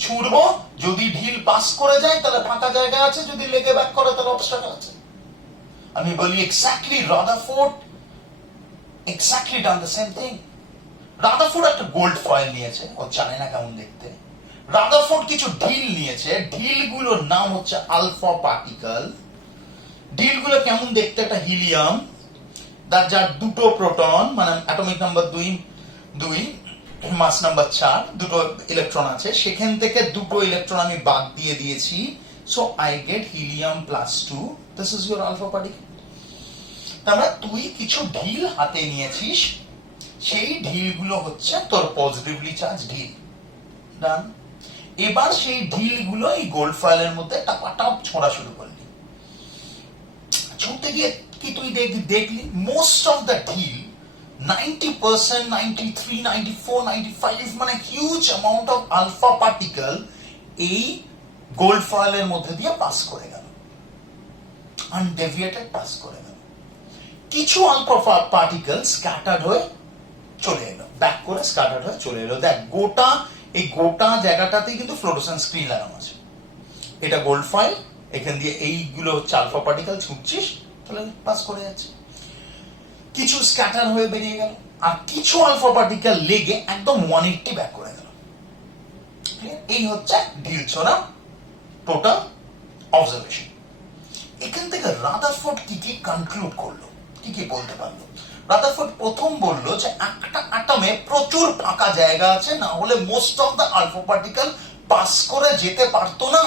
ছুড়বো, যদি ঢিল পাস করে যায় তাহলে ফাঁকা জায়গা আছে, যদি লেগে ব্যাক করে তাহলে অবস্টাকেল আছে। আমি বলি exactly Rutherford exactly done the same thing. Rutherford একটা গোল্ড ফয়েল নিয়েছে, ও জানে না কেমন দেখতে, রাদারফোর্ড কিছু ঢিল নিয়েছে, ঢিলগুলোর নাম হচ্ছে আলফা পার্টিকেল। ঢিলগুলো কেমন দেখতে, একটা হিলিয়াম যার দুটো প্রোটন, মানে অ্যাটমিক নাম্বার 2 মাস নাম্বার 4, দুটো ইলেকট্রন আছে, সেখান থেকে দুটো ইলেকট্রন আমি বাদ দিয়ে দিয়েছি, so I get helium plus 2, this is your alpha particle. তাহলে তুই কিছু ঢিল হাতে নিয়েছিস, সেই ঢিলগুলো হচ্ছে তোর পজিটিভলি চার্জ ঢিল। ডান। এবার সেই ঢিলগুলো এই গোল্ড ফয়েলের মধ্যে টাপাটাপ ছোঁড়া শুরু করলি, ছুঁতে গিয়ে কি তুই দেখলি মোস্ট অফ দ্য ঢিল 90%, 93, 94, 95 মানে huge amount of alpha particle এই গোল্ড ফয়েলের মধ্যে দিয়ে পাস করে গেল, আনডেভিয়েটেড পাস করে গেল। কিছু আলফা পার্টিকেল স্ক্যাটার্ড হয়ে চলে এলো, ব্যাক করে স্ক্যাটার্ড হয়ে চলে এলো। দেখ এই গোটা জায়গাটাতেই কিন্তু ফ্লোরোসেন্স স্ক্রিন লাগানো আছে, এটা গোল্ড ফয়েল, এখান দিয়ে এইগুলো হচ্ছে আলফা পার্টিকেল, ছুটছিস তাহলে পাস করে যাচ্ছে। কিছু স্ক্যাটার হয়ে বেরিয়ে গেল, আর কিছু আলফা পার্টিকেল লেগে একদম 180 ব্যাক করে গেল। এই হচ্ছে ঢিল ছোড়া টোটাল অবজারভেশন। এখান থেকে রাদারফোর্ড কি কি কনক্লুড করলো, কি কি বলতে পারলো? রাদারফোর্ড প্রথম বলল যে একটা অ্যাটমে প্রচুর ফাঁকা জায়গা আছে, না হলে most of the alpha particle pass করে যেতে পারতো না,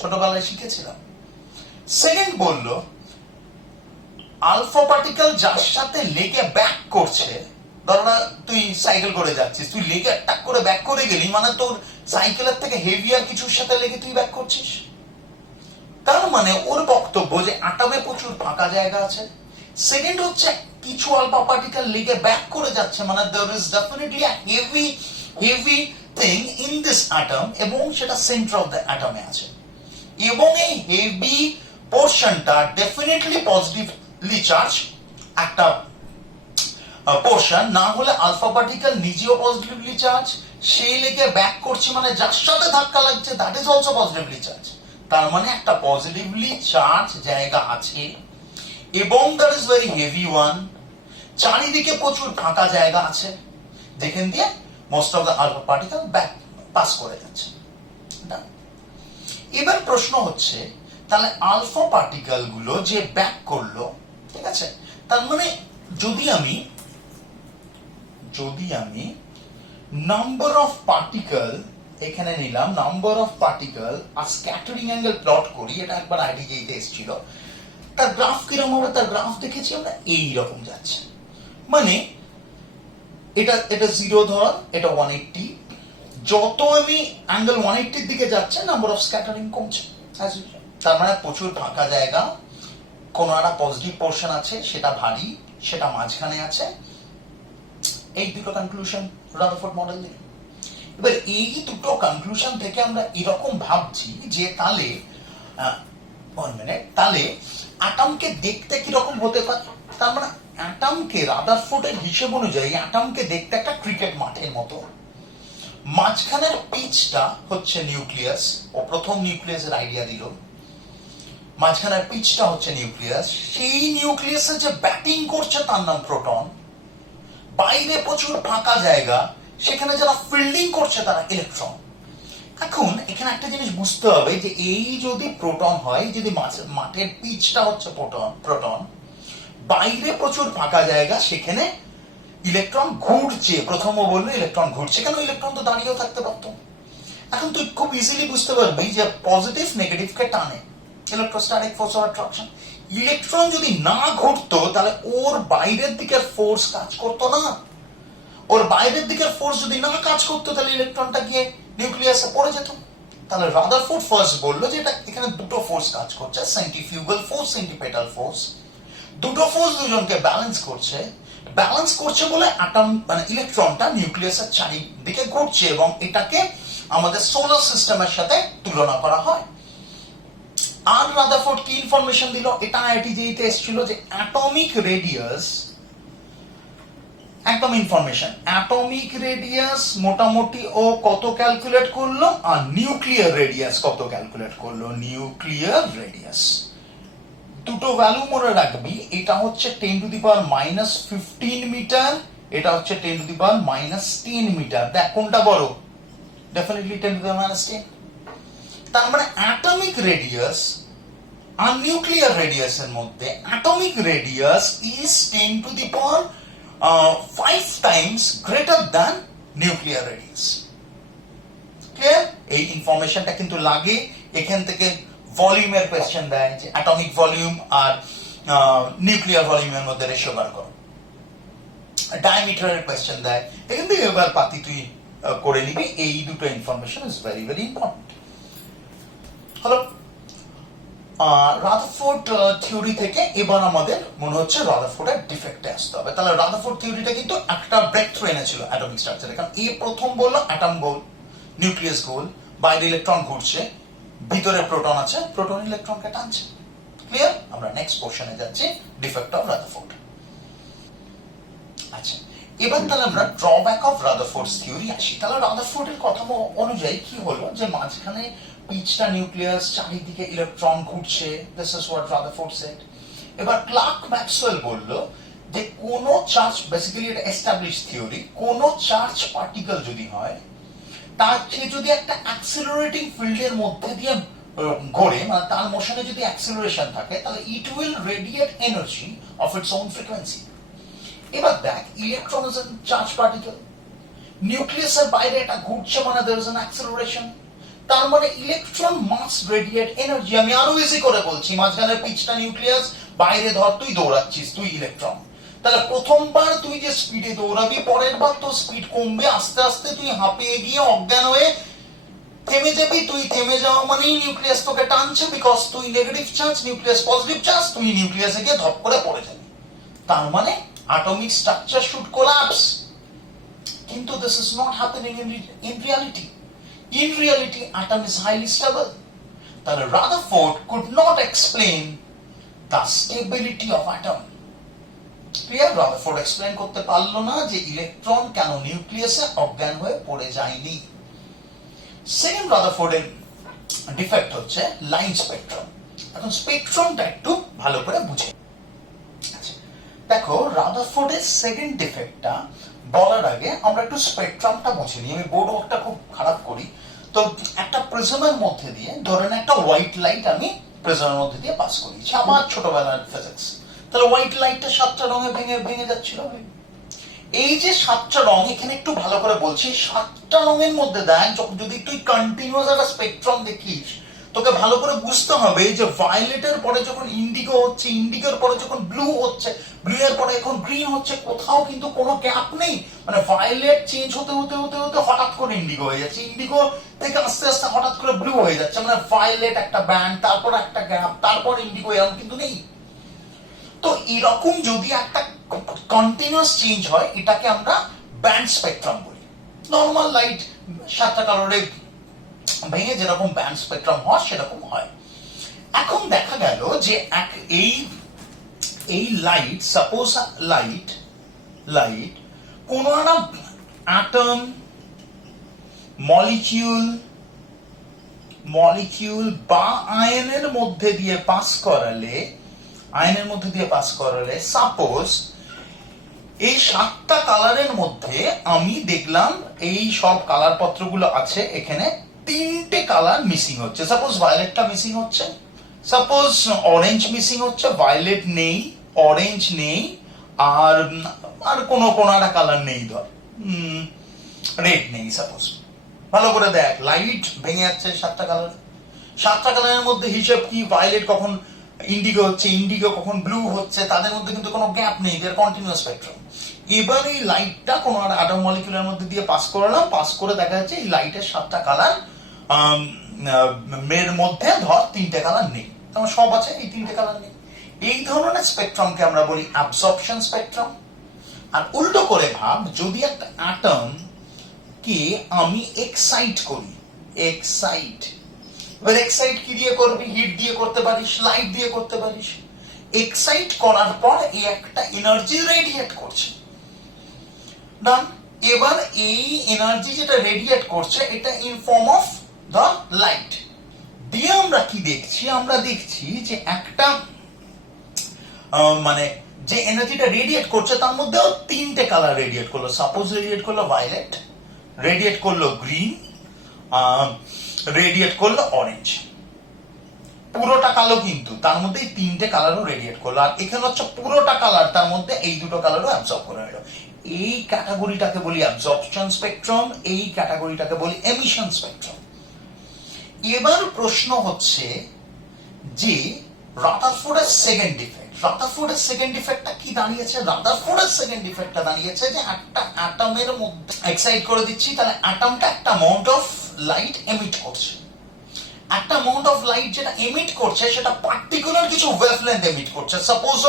ছোটবেলায় শিখেছিলাম। সেকেন্ড বলল আলফা পার্টিকেল যার সাথে লেগে ব্যাক করছে, ধরো না তুই সাইকেল করে যাচ্ছিস, তুই লেগে টাক করে ব্যাক করে গেলি, মানে তোর সাইকেলের থেকে হেভিয়ার কিছুর সাথে লেগে তুই ব্যাক করছিস। তার মানে ওর বক্তব্য যে অ্যাটমে প্রচুর ফাঁকা জায়গা আছে। সেকেন্ড হচ্ছে কিছু আলফা পার্টিকেল লেগে ব্যাক করে যাচ্ছে, মানে there is definitely a heavy thing in this atom, এবং সেটা সেন্টার অফ দ্য অ্যাটমে আছে, এবং এই হেভি পোর্শনটা ডেফিনেটলি পজিটিভলি চার্জ একটা পোর্শন, না হলে আলফা পার্টিকেল নিজেও পজিটিভলি চার্জ, সেই লেগে ব্যাক করছে, মানে যার সাথে ধাক্কা লাগছে that is also positively charge. তার মানে একটা পজিটিভলি চার্জ জায়গা আছে, এবং that is very heavy one. চারিদিকে প্রচুর ফাঁকা জায়গা আছে যেখান দিয়ে most of the alpha particle back pass করে যাচ্ছে। এবার প্রশ্ন হচ্ছে তাহলে আলফা পার্টিকেল গুলো যে ব্যাক করলো, ঠিক আছে, তার মানে যদি আমি নাম্বার অফ পার্টিকেল এখানে নিলাম, নাম্বার অফ পার্টিকেল আর স্ক্যাটারিং অ্যাঙ্গেল প্লট করি, এটা একবার আইডিজিতে এসেছিল, তার গ্রাফ কিরকম হবে, তার গ্রাফ দেখেছি আমরা এই রকম যাচ্ছে, মানে এটা 0 ধর, এটা 180, যত আমি অ্যাঙ্গেল 180 দিকে যাচ্ছে নাম্বার অফ স্ক্যাটারিং কমছে। তার মানে প্রচুর ফাঁকা জায়গা, কোনো একটা পজিটিভ পোর্শন আছে, সেটা ভারী, সেটা মাঝখানে আছে। এই দুটো কনক্লুশন রাদারফোর্ড মডেল দিয়ে। এবার এই দুটো কনক্লুশন থেকে আমরা এরকম ভাবছি যে তাহলে তাহলে অ্যাটমকে দেখতে কিরকম হতে পারে। তার মানে অ্যাটমকে রাদারফোর্ডের হিসেব অনুযায়ী অ্যাটমকে দেখতে একটা ক্রিকেট মাঠের মতো, মাঝখানের পিচটা হচ্ছে নিউক্লিয়াস, ও প্রথম নিউক্লিয়াসের আইডিয়া দিল, মাঝখানের পিচটা হচ্ছে নিউক্লিয়াস, সেই নিউক্লিয়াসে যে ব্যাটিং করছে তার নাম প্রোটন, বাইরে প্রচুর ফাঁকা জায়গা, সেখানে যারা ফিল্ডিং করছে তারা ইলেকট্রন। এখন এখানে একটা জিনিস বুঝতে হবে যে এই যদি প্রোটন হয়, যদি মাঠের পিচটা হচ্ছে প্রোটন, বাইরে প্রচুর ফাঁকা জায়গা, সেখানে ইলেকট্রন ঘুরছে, প্রথমও বললো ইলেকট্রন ঘুরছে, কেন ইলেকট্রন তো দাঁড়িয়েও থাকতে পারতো। এখন তুই খুব ইজিলি বুঝতে পারবি যে পজিটিভ নেগেটিভকে টানে, electrostatic force of attraction. Electron যদি না ঘুরতো তাহলে ওর বাইরের দিকের ফোর্স কাজ করতো না, ওর বাইরের দিকের ফোর্স যদি না কাজ করতো তাহলে ইলেকট্রনটা গিয়ে নিউক্লিয়াসে পড়ে যেত। তাহলে রাদারফোর্ড ফার্স্ট বললো যে এটা এখানে দুটো ফোর্স কাজ করছে, সেন্ট্রিফিউগাল ফোর্স, সেন্ট্রিপেটাল ফোর্স, দুটো ফোর্স দুজনকে ব্যালেন্স করছে বলে অ্যাটম মানে ইলেকট্রনটা নিউক্লিয়াসের চারিদিকে ঘুরছে, এবং এটাকে আমাদের সোলার সিস্টেমের সাথে তুলনা করা হয়। আর রাদারফোর্ড কি ইনফরমেশন দিল, এটা আইআইটিজেইতে এসেছিল যে অ্যাটমিক রেডিয়াস, একদম ইনফরমেশন, অ্যাটমিক রেডিয়াস মোটামুটি ও কত ক্যালকুলেট করলো, আর নিউক্লিয়ার রেডিয়াস কত ক্যালকুলেট করলো, নিউক্লিয়ার রেডিয়াস দুটো ভ্যালু মনে রাখবি, এটা হচ্ছে 10⁻⁻15 মিটার, এটা হচ্ছে 10⁻⁻10 মিটার। দেখ কোনটা বড়, ডেফিনেটলি 10⁻10। তার মানে অ্যাটমিক রেডিয়াস আর নিউক্লিয়ার রেডিয়াসের মধ্যে atomic radius is 10⁵ Times greater than nuclear radius. Clear? এই ইনফরমেশনটা কিন্তু লাগে, এখান থেকে ভলিউমের কোয়েশ্চেন দেয় যে অ্যাটমিক ভলিউম আর নিউক্লিয়ার ভলিউমের মধ্যে রেশিও বার করো, ডায়ামিটারের কোয়েশ্চেন দেয়, এখান থেকে এবার পাতি তুই করে নিবি। এই দুটো information is very very important. হলো রাদারফোর্ড থিওরি থেকে এবার আমাদের মনে হচ্ছে রাদারফোর্ডের ডিফেক্টে আসতে হবে। তাহলে রাদারফোর্ড থিওরিটা কিন্তু একটা ব্রেক থ্রু এনেছিল অ্যাটমিক স্ট্রাকচারে, কারণ এ প্রথম বললো অ্যাটম গোল, নিউক্লিয়াস গোল, বাইরে ইলেকট্রন ঘুরছে, ভিতরে প্রোটন আছে, প্রোটন ইলেকট্রনকে টানছে। ক্লিয়ার? আমরা নেক্সট পোর্শনে যাচ্ছি, ডিফেক্ট অফ রাদারফোর্ড। আচ্ছা, এবার তাহলে আমরা ড্রব্যাক অফ রাদারফোর্ডস থিওরি আসি। তাহলে রাদারফোর্ডের কথা অনুযায়ী কি হলো যে মাঝখানে পিচটা নিউক্লিয়াস, চারিদিকে ইলেকট্রন ঘুরছে, this is what Rutherford said. এবার ক্লার্ক ম্যাক্সওয়েল বলল যে কোন চার্জ, বেসিক্যালি এটা এস্টাবলিশ থিওরি, কোন চার্জ পার্টিকেল যদি হয় তার সে যদি একটা অ্যাক্সিলারেটিং ফিল্ডের মধ্যে দিয়ে ঘোরে, মানে তার মোশনে যদি অ্যাক্সিলারেশন থাকে, তাহলে it will radiate energy of its own frequency. এবার দেখ, electron is a charge particle, নিউক্লিয়াসের বাইরে এটা ঘুরছে মানে there is an acceleration, তার মানে ইলেকট্রন মাস্ট রেডিয়েট এনার্জি। আমি আরো ইজি করে বলছি, মাঝখানের পিচটা নিউক্লিয়াস, বাইরে ধর তুই দৌড়াচ্ছিস, তুই ইলেকট্রন, তাহলে প্রথমবার তুই যে স্পিডে দৌড়াবি, পরের বার তো স্পিড কমবে, আস্তে আস্তে তুই হাঁপিয়ে গিয়ে অজ্ঞান হয়ে থেমে যাবি। তুই থেমে যাওয়া মানেই নিউক্লিয়াস তোকে টানছে, বিকজ তুই negative charge, nucleus positive charge, তুই নিউক্লিয়াসে গিয়ে ধপ করে পড়ে যাবি। তার মানে অ্যাটমিক স্ট্রাকচার শুড কোলাপস। কিন্তু this is not happening in reality. In reality, atom is highly stable. তাহলে Rutherford could not explain the stability of atom. Clear? Rutherford explain করতে পারলো না যে ইলেকট্রন কেন নিউক্লিয়াসে অজ্ঞান হয়ে পড়ে যায়নি। সেকেন্ড রাদারফোর্ডের ডিফেক্ট হচ্ছে লাইন স্পেকট্রাম। এখন স্পেকট্রামটা একটু ভালো করে বুঝে। আচ্ছা, দেখো রাদারফোর্ডের সেকেন্ড ডিফেক্টটা বলার আগে আমরা একটু স্পেকট্রামটা বুঝে নিই। আমি বোর্ড ওয়ার্কটা খুব খারাপ করি। তো একটা প্রিজমের মধ্যে দিয়ে, ধরেন একটা হোয়াইট লাইট আমি প্রিজমের মধ্যে দিয়ে পাস করিয়েছি আমার ছোটবেলার ফিজিক্স, তাহলে হোয়াইট লাইটটা 7টা রঙে ভেঙে ভেঙে যাচ্ছিল। এই যে 7টা রং, এখানে একটু ভালো করে বলছি, 7টা রঙের মধ্যে দেখ, যদি তুই কন্টিনিউয়াস একটা স্পেকট্রাম দেখিস, তোকে ভালো করে বুঝতে হবে যে ভায়োলেটের পরে যখন ইন্ডিগো হচ্ছে, ইন্ডিগোর পরে যখন ব্লু হচ্ছে, ব্লু এর পরে এখন গ্রিন হচ্ছে, কোথাও কিন্তু কোনো গ্যাপ নেই। মানে ভায়োলেট চেঞ্জ হতে হতে হতে হতে হঠাৎ করে ইন্ডিগো হয়ে যাচ্ছে, ইন্ডিগো থেকে আস্তে আস্তে হঠাৎ করে ব্লু হয়ে যাচ্ছে। মানে ভায়োলেট একটা ব্যান্ড, তারপর একটা গ্যাপ, তারপর ইন্ডিগো, এরকম কিন্তু নেই। তো এরকম যদি একটা কন্টিনিউয়াস চেঞ্জ হয়, এটাকে আমরা ব্যান্ড স্পেকট্রাম বলি। নর্মাল লাইট 7টা কালারে ভেঙে যেরকম ব্যান্ড স্পেকট্রাম হয় সেরকম হয়। এখন দেখা গেল যে এই লাইট, সাপোজ লাইট কোন একটা অ্যাটম, মলিকিউল বা আয়নের মধ্যে দিয়ে পাস করালে সাপোজ এই 7টা কালারের মধ্যে আমি দেখলাম এই সব কালার পত্রগুলো আছে, এখানে 3টে কালার মিসিং হচ্ছে। সাপোজ ভায়োলেটটা মিসিং হচ্ছে, সাপোজ অরেঞ্জ মিসিং হচ্ছে, ভায়োলেট নেই, অরেঞ্জ নেই, আর কোনো একটা কালার নেই, ধর রেড নেই সাপোজ। ভালো করে দেখ, লাইট ভেঙে যাচ্ছে 7টা কালার। 7টা কালারের মধ্যে হিসেব কি? ভায়োলেট কখন ইন্ডিগো হচ্ছে, ইন্ডিগো কখন ব্লু হচ্ছে, তাদের মধ্যে কিন্তু কোনো গ্যাপ নেই, দেয়ার কন্টিনিউয়াস স্পেকট্রাম। এবার এই লাইটটা কোনো একটা অ্যাটম মলিকিউলের মধ্যে দিয়ে পাস করলাম, পাস করে দেখা যাচ্ছে এই লাইটের 7টা কালার এর মধ্যে ধর 3টে কালার নেই, আমার সব আছে, এই 3টে কালার নেই। এই ধরনের স্পেকট্রামকে আমরা বলি অ্যাবজর্পশন স্পেকট্রাম। আর উল্টো করে ভাব, যদি একটা অ্যাটম কে আমি এক্সাইট করি, এবার এক্সাইট কি দিয়ে করবি? হিট দিয়ে করতে পারিস, লাইট দিয়ে করতে পারিস। এক্সাইট করার পর এই একটা এনার্জি রেডিয়েট করছে, ডান। এবার এই এনার্জি যেটা রেডিয়েট করছে, এটা in form of the light দিয়ে আমরা কি দেখছি? আমরা দেখছি যে একটা মানে যে এনার্জিটা রেডিয়েট করছে তার মধ্যেও 3টে কালার রেডিয়েট করলো। সাপোজ রেডিয়েট করলো ভায়োলেট, রেডিয়েট করলো গ্রিন, রেডিয়েট করলো অরেঞ্জ। পুরোটা কালো, কিন্তু তার মধ্যে এই 3টে কালারও রেডিয়েট করলো। আর এখানে হচ্ছে পুরোটা কালার, তার মধ্যে এই দুটো কালারও অ্যাবজর্ব করে নিল। এই ক্যাটাগরিটাকে বলি অ্যাবজর্পশন স্পেকট্রাম, এই ক্যাটাগরিটাকে বলি এমিশন স্পেকট্রাম। এবার প্রশ্ন হচ্ছে যে রাদারফোর্ডের সেকেন্ড ডিফেক্টটা কি দাঁড়িয়েছে? রাদারফোর্ডের সেকেন্ড ডিফেক্টটা দাঁড়িয়েছে যে একটা অ্যাটমের মধ্যে এক্সাইট করে দিচ্ছি, তাহলে অ্যাটমটা একটা অ্যামাউন্ট অফ লাইট এমিট করছে। একটা অ্যামাউন্ট অফ লাইট যেটা এমিট করছে, সেটা পার্টিকুলার কিছু ওয়েভলেন্থ এমিট করছে। সাপোজ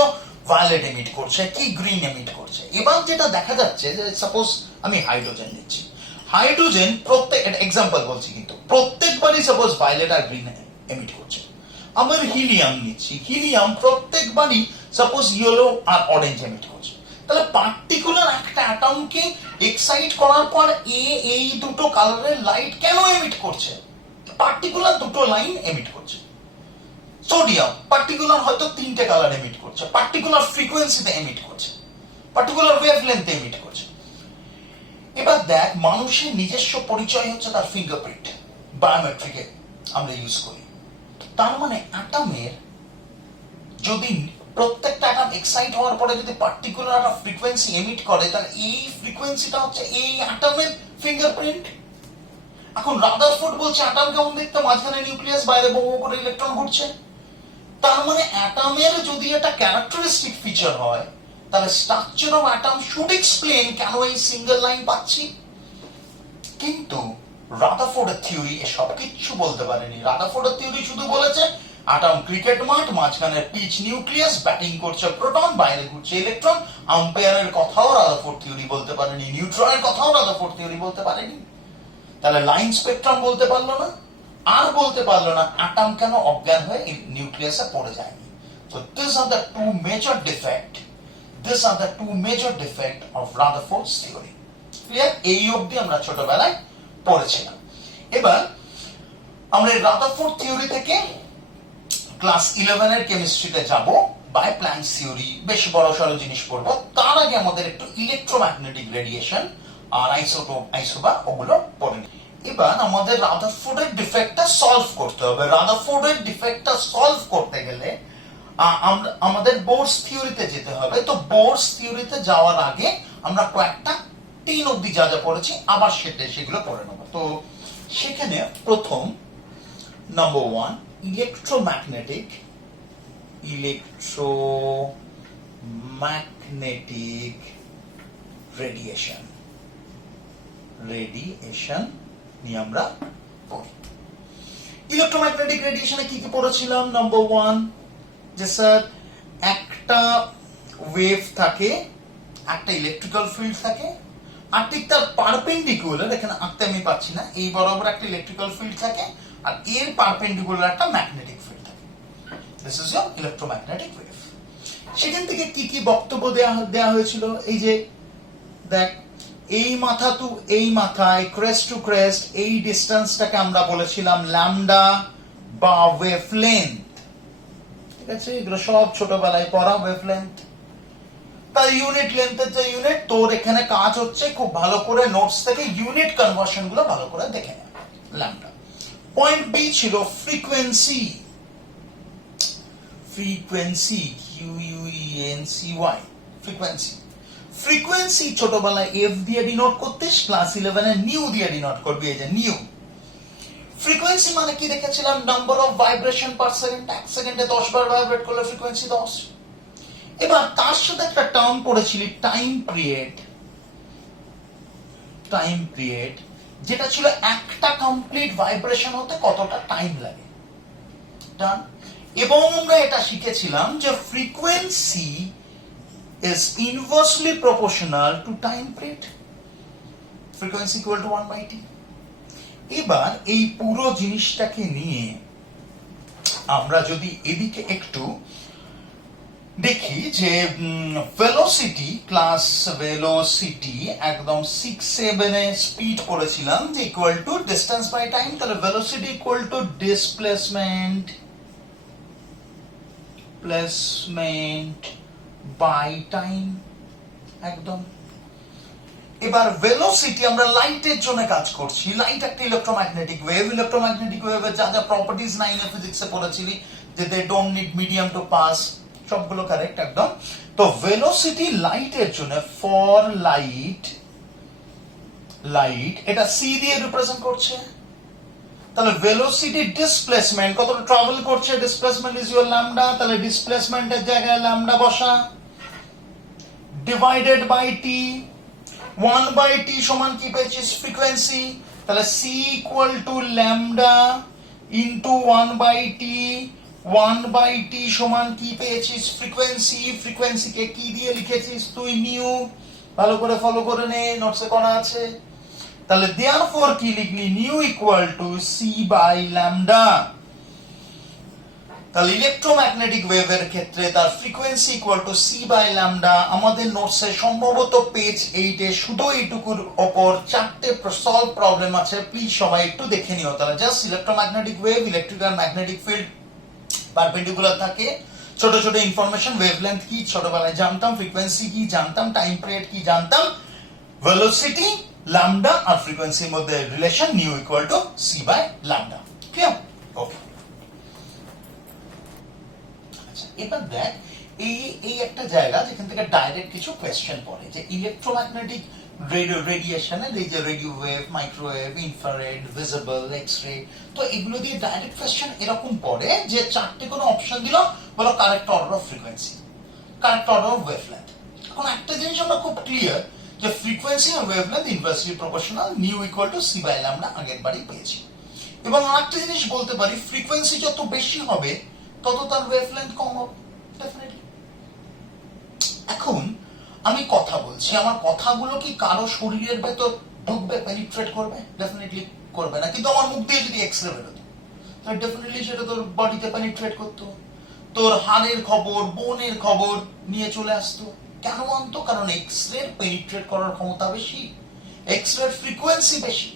ভায়োলেট এমিট করছে, কি গ্রিন এমিট করছে। এবার যেটা দেখা যাচ্ছে যে সাপোজ আমি হাইড্রোজেন নিচ্ছি, হাইড্রোজেন প্রত্যেক এক্সাম্পল বলছি, কিন্তু প্রত্যেকবারই সাপোজ ভায়োলেট আর গ্রিন এমিট করছে। আবার হিলিয়াম নিচ্ছি, হিলিয়াম প্রত্যেকবারই সাপোজ ইয়েলো আর অরেঞ্জ এমিট করছে। তাহলে পার্টিকুলার একটা অ্যাটমকে এক্সাইট করার পর এই দুটো কালারের লাইট কেন এমিট করছে? পার্টিকুলার দুটো লাইন এমিট করছে। সোডিয়াম পার্টিকুলার হয়তো 3টে কালার এমিট করছে, পার্টিকুলার ফ্রিকোয়েন্সিতে এমিট করছে, পার্টিকুলার ওয়েভলেন্থে এমিট করছে। এবার দেখ, মানুষের নিজস্ব পরিচয় হচ্ছে তার ফিঙ্গারপ্রিন্ট, বায়োমেট্রিকে আমরা ইউজ করি। তার মানে অ্যাটমের যদি প্রত্যেকটা অ্যাটম এক্সাইট হওয়ার পরে যদি পার্টিকুলার একটা ফ্রিকোয়েন্সি এমিট করে, তাহলে এই ফ্রিকোয়েন্সিটা হচ্ছে এই অ্যাটমের ফিঙ্গারপ্রিন্ট। এখন রাদারফোর্ড বলছে অ্যাটম কেমন দেখতে, মাঝখানে নিউক্লিয়াস, বাইরে বউ করে ইলেকট্রন ঘুরছে। তার মানে অ্যাটমের যদি একটা ক্যারেক্টারিস্টিক ফিচার হয়, তাহলে structure of atom should explain কেন এই সিঙ্গেল লাইন পাচ্ছি। কিন্তু রাদারফোর্ডের থিওরি এসব কিচ্ছু বলতে পারেনি। রাদারফোর্ডের থিওরি শুধু বলেছে অ্যাটম ক্রিকেট মাঠ, মাঝখানে পিচ নিউক্লিয়াস, ব্যাটিং করছে প্রোটন, বাইরে ঘুরছে ইলেকট্রন। আম্পায়ারের কথাও রাদারফোর্ড থিওরি বলতে পারেনি, নিউট্রনের কথাও রাদারফোর্ড থিওরি বলতে পারেনি। তাহলে লাইন স্পেকট্রাম বলতে পারলো না, আর বলতে পারলো না অ্যাটম কেন অজ্ঞান হয়ে নিউক্লিয়াসে পড়ে যায়নি। So these are the two major defect. These are the two major defect of Rutherford's theory. Clear? এই অবধি আমরা ছোটবেলায় পড়েছিলাম। এবার আমরা এই রাদারফোর্ড থিওরি থেকে ক্লাস 11 এর কেমিস্ট্রিতে যাব, বাই প্ল্যাঙ্কস থিওরি, বেশ বড় সড়ো জিনিস পড়বো। তার আগে আমাদের একটু ইলেকট্রোম্যাগনেটিক রেডিয়েশন আর আইসোটোপ, আইসোবার ওগুলো পড়ে নিই। এবার আমাদের রাদারফোর্ডের ডিফেক্টটা সলভ করতে হবে। রাদারফোর্ডের ডিফেক্টটা সলভ করতে গেলে আমাদের বোরস থিওরিতে যেতে হবে। তো বোরস থিওরিতে যাওয়ার আগে আমরা কয়েকটা 3 অবধি যা যা পড়েছি আবার সেগুলো পড়ে নেব। তো সেখানে প্রথম নাম্বার 1 ইলেকট্রোম্যাগনেটিক রেডিয়েশন নিয়ে আমরা পড়ি। ইলেকট্রোম্যাগনেটিক রেডিয়েশনে কি কি পড়েছিলাম? নাম্বার 1 যে স্যার একটা ওয়েভ থাকে, একটা ইলেকট্রিক্যাল ফিল্ড থাকে, আর ঠিক তার পারপেন্ডিকুলার, এখানে আঁকতে আমি পাচ্ছি না, এই বরাবর একটা ইলেকট্রিক্যাল ফিল্ড থাকে, আর এর পারপেন্ডিকুলার একটা ম্যাগনেটিক ফিল্ড থাকে। This is your electromagnetic wave. সেখান থেকে কি কি বক্তব্য দেয়া হয়েছিল? এই যে দেখ, এই মাথা টু এই মাথায়, ক্রেস্ট টু ক্রেস্ট, এই ডিসটেন্সটাকে আমরা বলেছিলাম ল্যামডা বা ওয়েভলেন্থ। ঠিক আছে, এগুলো সব ছোটবেলায় পড়া, ওয়েভলেন্থ। তার ইউনিট লেন্থের যে ইউনিট, তোর এখানে কাজ হচ্ছে খুব ভালো করে নোটস থেকে ইউনিট কনভার্সন গুলো ভালো করে দেখে নেয়। ল্যামডা। পয়েন্ট বি ছিল ফ্রিকোয়েন্সি। QUENCY, frequency. ফ্রিকোয়েন্সি ছোটবেলায় এফ দিয়ে ডিনোট করতিস, ক্লাস 11 এ নিউ দিয়ে ডিনোট করবি, এই যে নিউ। ফ্রিকোয়েন্সি মানে কি দেখেছিলাম? Number of vibration per second. এক সেকেন্ডে 10 বার ভাইব্রেট করলে ফ্রিকোয়েন্সি 10। এবার তার সাথে একটা টার্ম পড়েছিলি টাইম পিরিয়ড, যেটা ছিল একটা কমপ্লিট ভাইব্রেশন হতে কতটা টাইম লাগে। ডান। এবং আমরা এটা শিখেছিলাম যে frequency is inversely proportional to time period. Frequency equal to 1/t. এবার এই পুরো জিনিসটাকে নিয়ে আমরা যদি এদিকে একটু দেখি যে ভেলোসিটি, ক্লাস ভেলোসিটি একদম 6-7 এ স্পিড করেছিলাম যে equal to distance by time. তাহলে velocity equal to displacement by time, একদম। এবার ভেলোসিটি, আমরা লাইটের জন্য কাজ করছি। লাইট একটা ইলেকট্রোম্যাগনেটিক ওয়েভ। ইলেকট্রোম্যাগনেটিক ওয়েভের যা যা প্রপার্টিজ 9 এ ফিজিক্সে পড়েছিলি, যে they don't need medium to pass, সবগুলো কারেক্ট একদম। তো ভেলোসিটি লাইটের জন্য, ফর লাইট এটা সি দিয়ে রিপ্রেজেন্ট করছে। তাহলে ভেলোসিটি ডিসপ্লেসমেন্ট, কতটা ট্রাভেল করছে, ডিসপ্লেসমেন্ট ইজ ইউর ল্যামডা। তাহলে ডিসপ্লেসমেন্টের জায়গায় ল্যামডা বসা, ডিভাইডেড বাই টি। 1/t সমান কি পেয়েছিস? ফ্রিকোয়েন্সি। তাহলে c equal to lambda into 1/t। 1/t সমান কি পেয়েছিস? ফ্রিকোয়েন্সি। ফ্রিকোয়েন্সিকে কি দিয়ে লিখেছিস তুই? নিউ। ভালো করে ফলো করে নে, নোটসে করা আছে। তাহলে দেয়ারফর কি লিখলি? Nu equal to c by lambda. তাহলে ইলেকট্রোম্যাগনেটিক ওয়েভের ক্ষেত্রে তার frequency equal to c by lambda. আমাদের নোটসে সম্ভবত পেজ 8 এ শুধু এইটুকুর উপর 4টে সলভ প্রবলেম আছে, প্লিজ সবাই একটু দেখে নিও। তাহলে just electromagnetic wave, electrical magnetic field perpendicular থাকে, ছোট ছোট ইনফরমেশন, ওয়েভলেন্থ কি ছোটবেলায় জানতাম, ফ্রিকোয়েন্সি কি জানতাম, টাইম পিরিয়ড কি জানতাম, ভেলোসিটি, ল্যামডা আর ফ্রিকোয়েন্সির মধ্যে relation nu equal to c by lambda. Clear? Okay. এবার দেখ, এই এই একটা জায়গা যেখান থেকে ডাইরেক্ট কিছু কোয়েশ্চেন পড়ে, যে ইলেকট্রোম্যাগনেটিক রেডিয়েশনের এই যে radio wave, microwave, infrared, visible, X-ray, তো এগুলো দিয়ে ডাইরেক্ট কোয়েশ্চেন এরকম পড়ে যে চারটে কোনো অপশন দিল, বলো correct order of frequency, correct order of wavelength. এখন একটা জিনিস আমরা খুব ক্লিয়ার যে ফ্রিকোয়েন্সি আর wavelength inversely proportional, nu equal to C by lambda আগের বারই পেয়েছি। এবং আরেকটা জিনিস বলতে পারি, ফ্রিকোয়েন্সি যত বেশি হবে তত তার ওয়েভলেন্থ কম হবে ডেফিনেটলি। এখন আমি কথা বলছি, আমার কথাগুলো কি কারো শরীরের ভেতর ঢুকবে, পেনিট্রেট করবে? ডেফিনেটলি করবে না। কিন্তু আমার মুখ দিয়ে যদি এক্সরে বেরোতো তাহলে ডেফিনেটলি সেটা তোর বডিতে পেনিট্রেট করতো, তোর হাড়ের খবর, বোনের খবর নিয়ে চলে আসতো। কেন আনতো? কারণ এক্সরে পেনিট্রেট করার ক্ষমতা বেশি, এক্সরে ফ্রিকোয়েন্সি বেশি।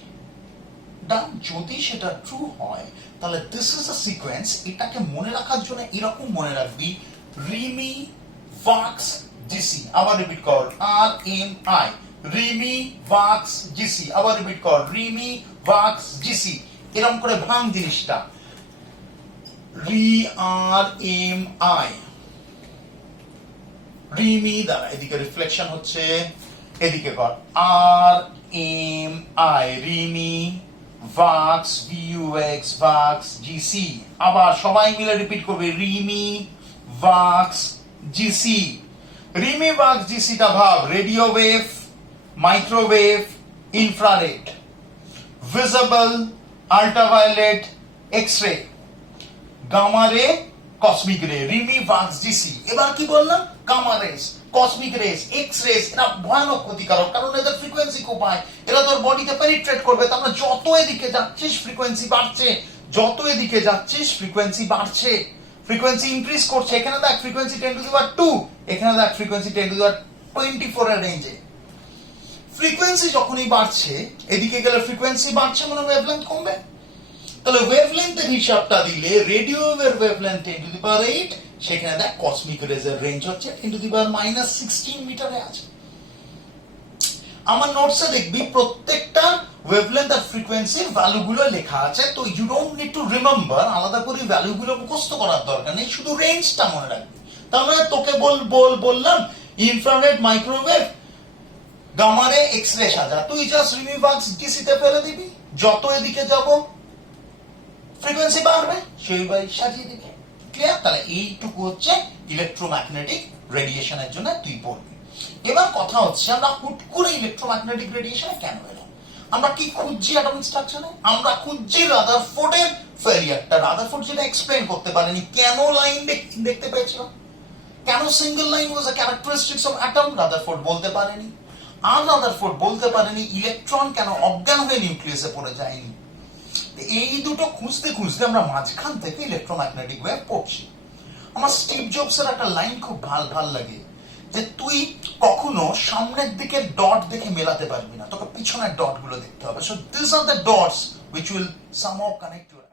ডান, যদি সেটা ট্রু হয় তাহলে দিস ইজ আ সিকোয়েন্স। এটাকে মনে রাখার জন্য এরকম মনে রাখবি, রিমি ভাক্স জিসি, আবার রিপিট কর, আর এম আই, রিমি ভাক্স জিসি, আবার রিপিট কর, রিমি ভাক্স জিসি। এরকম করে ভাঙ জিনিসটা, রি আর এম আই, রিমি দ্বারা এদিকে রিফ্লেকশন হচ্ছে, এদিকে কর আর এম আই, রিমি ভাক্স ভিউএক্স ভাক্স জিসি। আবার সবাই মিলে রিপিট করবে, রিমি ভাক্স জিসি। রিমি ভাক্স জিসিটা ভাব, radio wave, microwave, infrared, visible, ultraviolet, X-ray, gamma ray, cosmic ray, রিমি ভাক্স জিসি। এবার কি বললাম? Gamma rays, cosmic rays, X rays, এরা ভয়ানক ক্ষতিকারক, কারণ এদের ফ্রিকোয়েন্সি খুব হাই, এরা তোর বডিতে পেনিট্রেট করবে। তার মানে যত এদিকে যাচ্ছিস ফ্রিকোয়েন্সি বাড়ছে, যত এদিকে যাচ্ছিস ফ্রিকোয়েন্সি বাড়ছে, ফ্রিকোয়েন্সি ইনক্রিজ করছে। এখানে দেখ ফ্রিকোয়েন্সি 10 টু দি পাওয়ার 2, এখানে দেখ ফ্রিকোয়েন্সি 10 টু দি পাওয়ার 24 এর রেঞ্জে। ফ্রিকোয়েন্সি যখনই বাড়ছে, এদিকে গেলে ফ্রিকোয়েন্সি বাড়ছে মানে ওয়েভলেন্থ কমবে। তাহলে ওয়েভলেন্থের হিসাবটা দিলে রেডিও ওয়েভের ওয়েভলেন্থ 10 টু দি পাওয়ার 8, সেখানে দেখ কসমিক রেজের রেঞ্জ হচ্ছে 10 টু দি পাওয়ার -16 মিটারে আছে। আমার নোটসে দেখবি প্রত্যেকটা ওয়েভলেন্থ আর ফ্রিকোয়েন্সির ভ্যালুগুলো লেখা আছে, তো you don't need to remember, আলাদা করে ভ্যালুগুলো মুখস্থ করার দরকার নেই, শুধু রেঞ্জটা মনে রাখবি। তাহলে তোকে বললাম ইনফ্রারেড, মাইক্রোওয়েভ, গামা রে, এক্স-রে সাজা, তুই জাস্ট রিমি ভাক্স জিসিতে ফেলে দিবি, যত এদিকে যাব ফ্রিকোয়েন্সি বাড়বে, সেইভাবে সাজিয়ে দিবি। ক্লিয়ার? তাহলে এইটুকু হচ্ছে ইলেকট্রোম্যাগনেটিক রেডিয়েশনের জন্য তুই পড়বি। এবার কথা হচ্ছে, আমরা হুট করে ইলেকট্রোম্যাগনেটিক রেডিয়েশনে কেন এলাম? আমরা কি খুঁজছি অ্যাটমিক স্ট্রাকচারে? আমরা খুঁজছি রাদারফোর্ডের ফেলিয়ারটা। রাদারফোর্ড যেটা এক্সপ্লেইন করতে পারেনি, কেন লাইন দেখতে পেয়েছিল, কেন single line was a characteristics of atom, Rutherford বলতে পারেনি। আর রাদারফোর্ড বলতে পারেনি ইলেকট্রন কেন অজ্ঞান হয়ে নিউক্লিয়াসে পড়ে যায়নি। এই দুটো খুঁজতে খুঁজতে আমরা মাঝখান থেকে ইলেকট্রোম্যাগনেটিক ওয়েভ পড়ছি। আমার স্টিভ জবসের একটা লাইন খুব ভাল লাগে, যে তুই কখনো সামনের দিকের ডট দেখে মেলাতে পারবি না, তোকে পিছনের ডট গুলো দেখতে হবে। So this are the dots which will somehow connect your